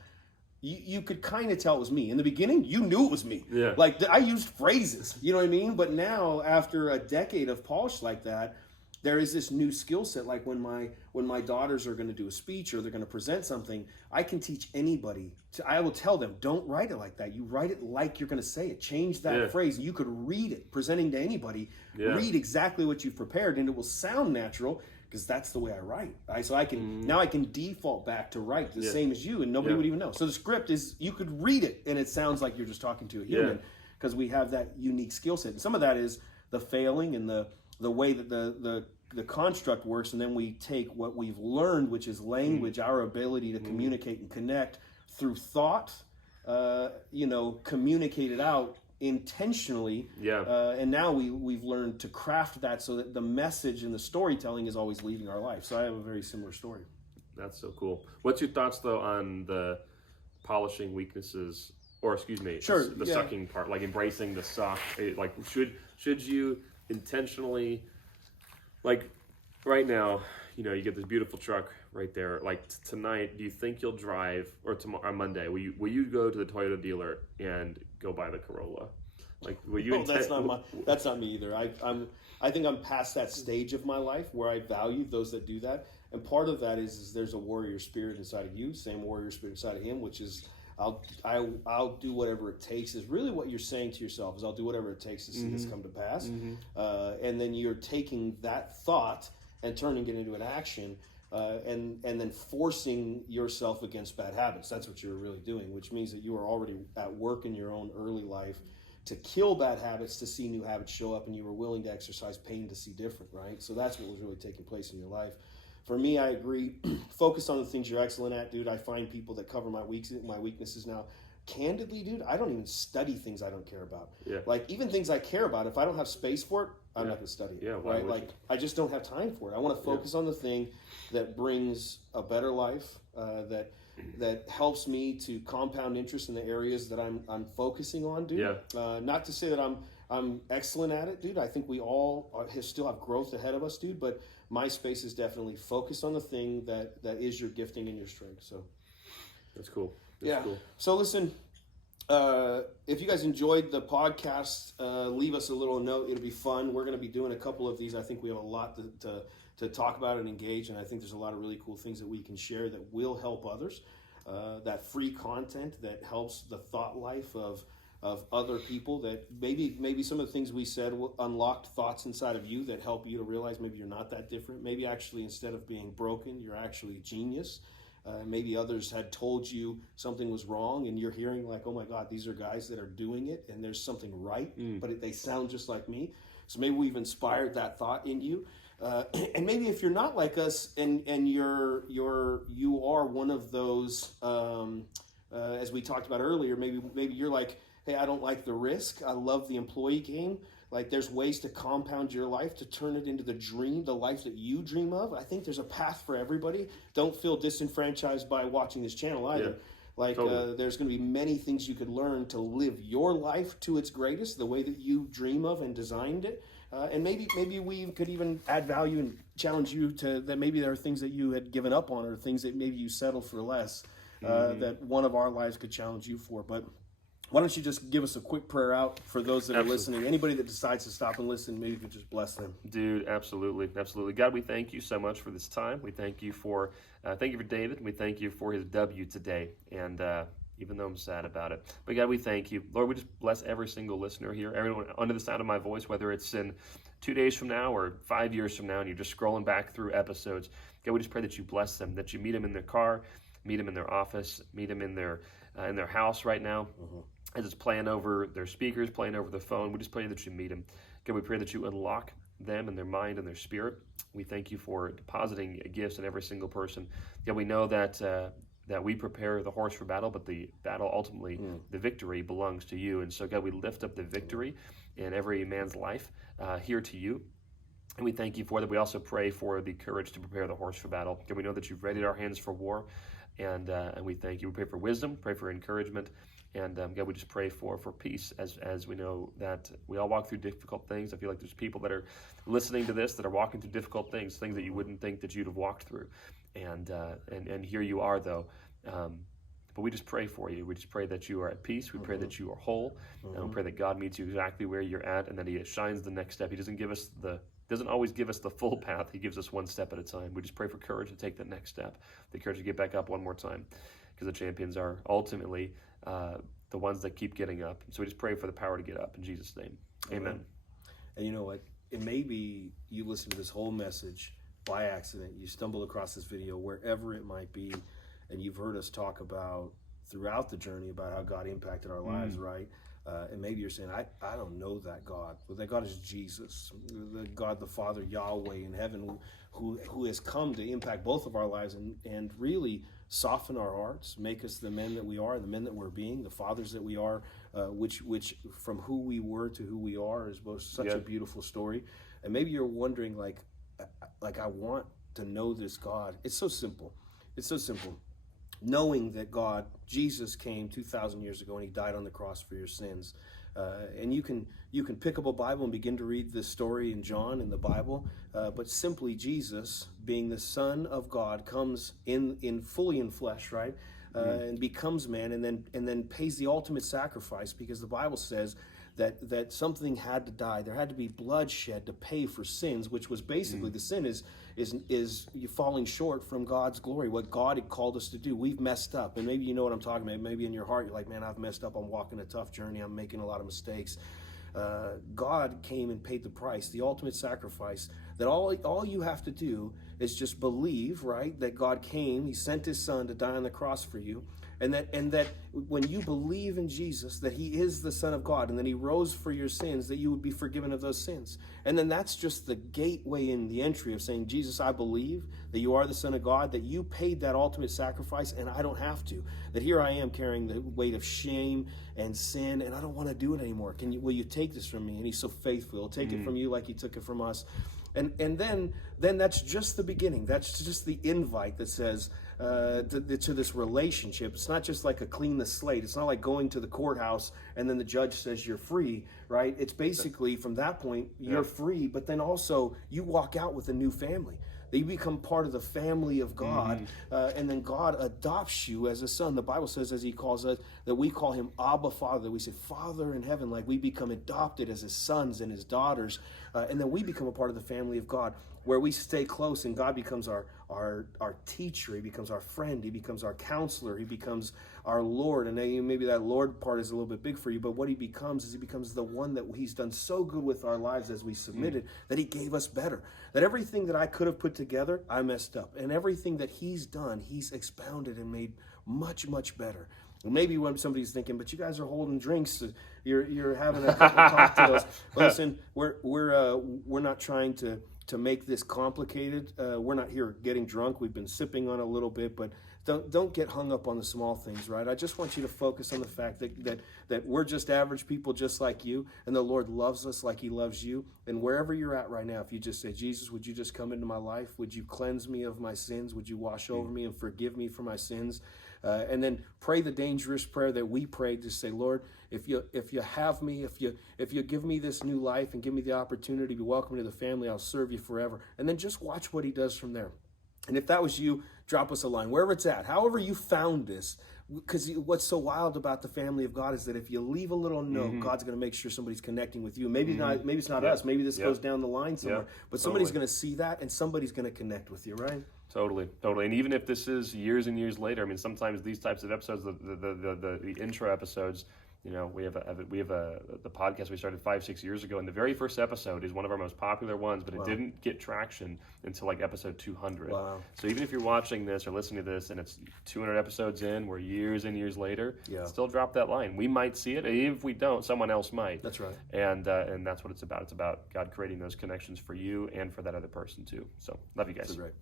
you could kind of tell it was me. In the beginning, you knew it was me. Yeah. Like I used phrases, you know what I mean? But now, after a decade of polish like that, there is this new skill set. Like when my daughters are going to do a speech or they're going to present something, I can teach anybody. I will tell them, don't write it like that. You write it like you're going to say it. Change that phrase. You could read it, presenting to anybody. Read exactly what you've prepared, and it will sound natural because that's the way I write. So I can now I can default back to write the same as you, and nobody would even know. So the script is you could read it, and it sounds like you're just talking to a human because we have that unique skill set. And some of that is the failing and the way that the construct works, and then we take what we've learned, which is language, our ability to communicate and connect through thought, communicate it out intentionally. And now we've learned to craft that so that the message and the storytelling is always leading our life. So I have a very similar story. That's so cool. What's your thoughts though on the polishing weaknesses, or excuse me, the sucking part, like embracing the suck? Like should you intentionally, like right now, you get this beautiful truck right there. Like tonight, do you think you'll drive, or tomorrow on Monday, will you go to the Toyota dealer and go buy the Corolla? Like, will you? That's not me either. I think I'm past that stage of my life where I value those that do that, and part of that is there's a warrior spirit inside of you, same warrior spirit inside of him, which is I'll do whatever it takes. Is really what you're saying to yourself is I'll do whatever it takes to see this come to pass, and then you're taking that thought and turning it into an action. And then forcing yourself against bad habits. That's what you're really doing, which means that you are already at work in your own early life to kill bad habits, to see new habits show up, and you were willing to exercise pain to see different, right? So that's what was really taking place in your life. For me, I agree. Focus on the things you're excellent at, dude. I find people that cover my weaknesses now. Candidly, dude, I don't even study things I don't care about. Like even things I care about, if I don't have space for it, I'm not going to study it. Right? Like I just don't have time for it. I want to focus on the thing that brings a better life, that helps me to compound interest in the areas that I'm focusing on, dude. Not to say that I'm excellent at it, dude. I think we all still have growth ahead of us, dude. But my space is definitely focused on the thing that is your gifting and your strength. So that's cool. That's cool. So listen, if you guys enjoyed the podcast, leave us a little note. It'll be fun. We're going to be doing a couple of these. I think we have a lot to talk about and engage, and I think there's a lot of really cool things that we can share that will help others. That free content that helps the thought life of other people, that maybe some of the things we said unlocked thoughts inside of you that help you to realize maybe you're not that different. Maybe actually instead of being broken, you're actually genius. Maybe others had told you something was wrong and you're hearing like, oh my God, these are guys that are doing it and there's something right, but they sound just like me. So maybe we've inspired that thought in you. And maybe if you're not like us and you are one of those, as we talked about earlier, maybe you're like, hey, I don't like the risk. I love the employee game. Like there's ways to compound your life, to turn it into the life that you dream of. I think there's a path for everybody. Don't feel disenfranchised by watching this channel either. Yeah, like totally. there's going to be many things you could learn to live your life to its greatest, the way that you dream of and designed it. And maybe we could even add value and challenge you to that. Maybe there are things that you had given up on, or things that maybe you settled for less, that one of our lives could challenge you for. But why don't you just give us a quick prayer out for those that are listening? Anybody that decides to stop and listen, maybe you could just bless them. Dude, absolutely. God, we thank you so much for this time. We thank you for David. We thank you for his W today. And even though I'm sad about it. But God, we thank you. Lord, we just bless every single listener here, everyone under the sound of my voice, whether it's in 2 days from now or 5 years from now, and you're just scrolling back through episodes. God, we just pray that you bless them, that you meet them in their car, meet them in their office, meet them in their house right now. As it's playing over their speakers, playing over the phone, we just pray that you meet them. God, we pray that you unlock them and their mind and their spirit. We thank you for depositing gifts in every single person. God, we know that we prepare the horse for battle, but the battle ultimately, the victory belongs to you. And so, God, we lift up the victory in every man's life here to you. And we thank you for that. We also pray for the courage to prepare the horse for battle. God, we know that you've readied our hands for war, and we thank you. We pray for wisdom, pray for encouragement, and God, we just pray for peace as we know that we all walk through difficult things. I feel like there's people that are listening to this that are walking through difficult things that you wouldn't think that you'd have walked through. And here you are, though. But we just pray for you. We just pray that you are at peace. We pray that you are whole. And we pray that God meets you exactly where you're at, and that he shines the next step. He doesn't always give us the full path. He gives us one step at a time. We just pray for courage to take the next step, the courage to get back up one more time, because the champions are ultimately the ones that keep getting up. So we just pray for the power to get up in Jesus' name. Amen. And you know what? It may be you listen to this whole message by accident. You stumbled across this video, wherever it might be, and you've heard us talk about throughout the journey about how God impacted our lives, right? And maybe you're saying, I don't know that God. Well, that God is Jesus, the God, the Father, Yahweh in heaven, who has come to impact both of our lives and really soften our hearts, make us the men that we are, the men that we're being, the fathers that we are, which from who we were to who we are is both such a beautiful story. And maybe you're wondering, like I want to know this God. It's so simple. It's so simple. Knowing that God, Jesus came 2,000 years ago and he died on the cross for your sins. And you can pick up a Bible and begin to read this story in John in the Bible. But simply Jesus, being the Son of God, comes in fully in flesh, right? And becomes man, and then pays the ultimate sacrifice, because the Bible says that something had to die. There had to be blood shed to pay for sins, which was basically the sin is you falling short from God's glory, what God had called us to do. We've messed up, and maybe you know what I'm talking about. Maybe in your heart you're like, man, I've messed up. I'm walking a tough journey. I'm making a lot of mistakes. God came and paid the price, the ultimate sacrifice, that all you have to do is just believe, right, that God came, he sent his son to die on the cross for you, and that when you believe in Jesus, that he is the Son of God, and that he rose for your sins, that you would be forgiven of those sins. And then that's just the gateway in the entry of saying, Jesus, I believe that you are the Son of God, that you paid that ultimate sacrifice, and I don't have to. That here I am carrying the weight of shame and sin, and I don't want to do it anymore. Will you take this from me? And he's so faithful. He'll take it from you like he took it from us. And then that's just the beginning. That's just the invite that says, to this relationship. It's not just like a clean the slate. It's not like going to the courthouse and then the judge says you're free, right? It's basically from that point, you're free, but then also you walk out with a new family. That you become part of the family of God, and then God adopts you as a son. The Bible says, as he calls us, that we call him Abba Father, that we say, Father in heaven, like we become adopted as his sons and his daughters, and then we become a part of the family of God, where we stay close, and God becomes our teacher, he becomes our friend, he becomes our counselor, he becomes our Lord. And then maybe that Lord part is a little bit big for you, but what he becomes is he becomes the one that he's done so good with our lives as we submitted, that he gave us better. That everything that I could have put together, I messed up. And everything that he's done, he's expounded and made much, much better. And maybe when somebody's thinking, but you guys are holding drinks, you're having a couple cocktails. Well, listen, we're not trying to make this complicated. We're not here getting drunk. We've been sipping on a little bit, but don't get hung up on the small things, right? I just want you to focus on the fact that we're just average people just like you, and the Lord loves us like he loves you. And wherever you're at right now, if you just say, Jesus, would you just come into my life? Would you cleanse me of my sins? Would you wash over me and forgive me for my sins? And then pray the dangerous prayer that we prayed to say, Lord, if you have me, if you give me this new life and give me the opportunity to be welcome to the family, I'll serve you forever. And then just watch what he does from there. And if that was you, drop us a line, wherever it's at, however you found this. Because what's so wild about the family of God is that if you leave a little note, God's going to make sure somebody's connecting with you. Maybe it's not us. Maybe this goes down the line somewhere. But somebody's going to see that, and somebody's going to connect with you, right? Totally. And even if this is years and years later, I mean, sometimes these types of episodes, the intro episodes, you know, we have the podcast we started 5-6 years ago, and the very first episode is one of our most popular ones, but it didn't get traction until like episode 200. Wow. So even if you're watching this or listening to this and it's 200 episodes in, we're years and years later, still drop that line. We might see it, and even if we don't, someone else might. That's right. And that's what it's about. It's about God creating those connections for you and for that other person too. So love you guys. That's right.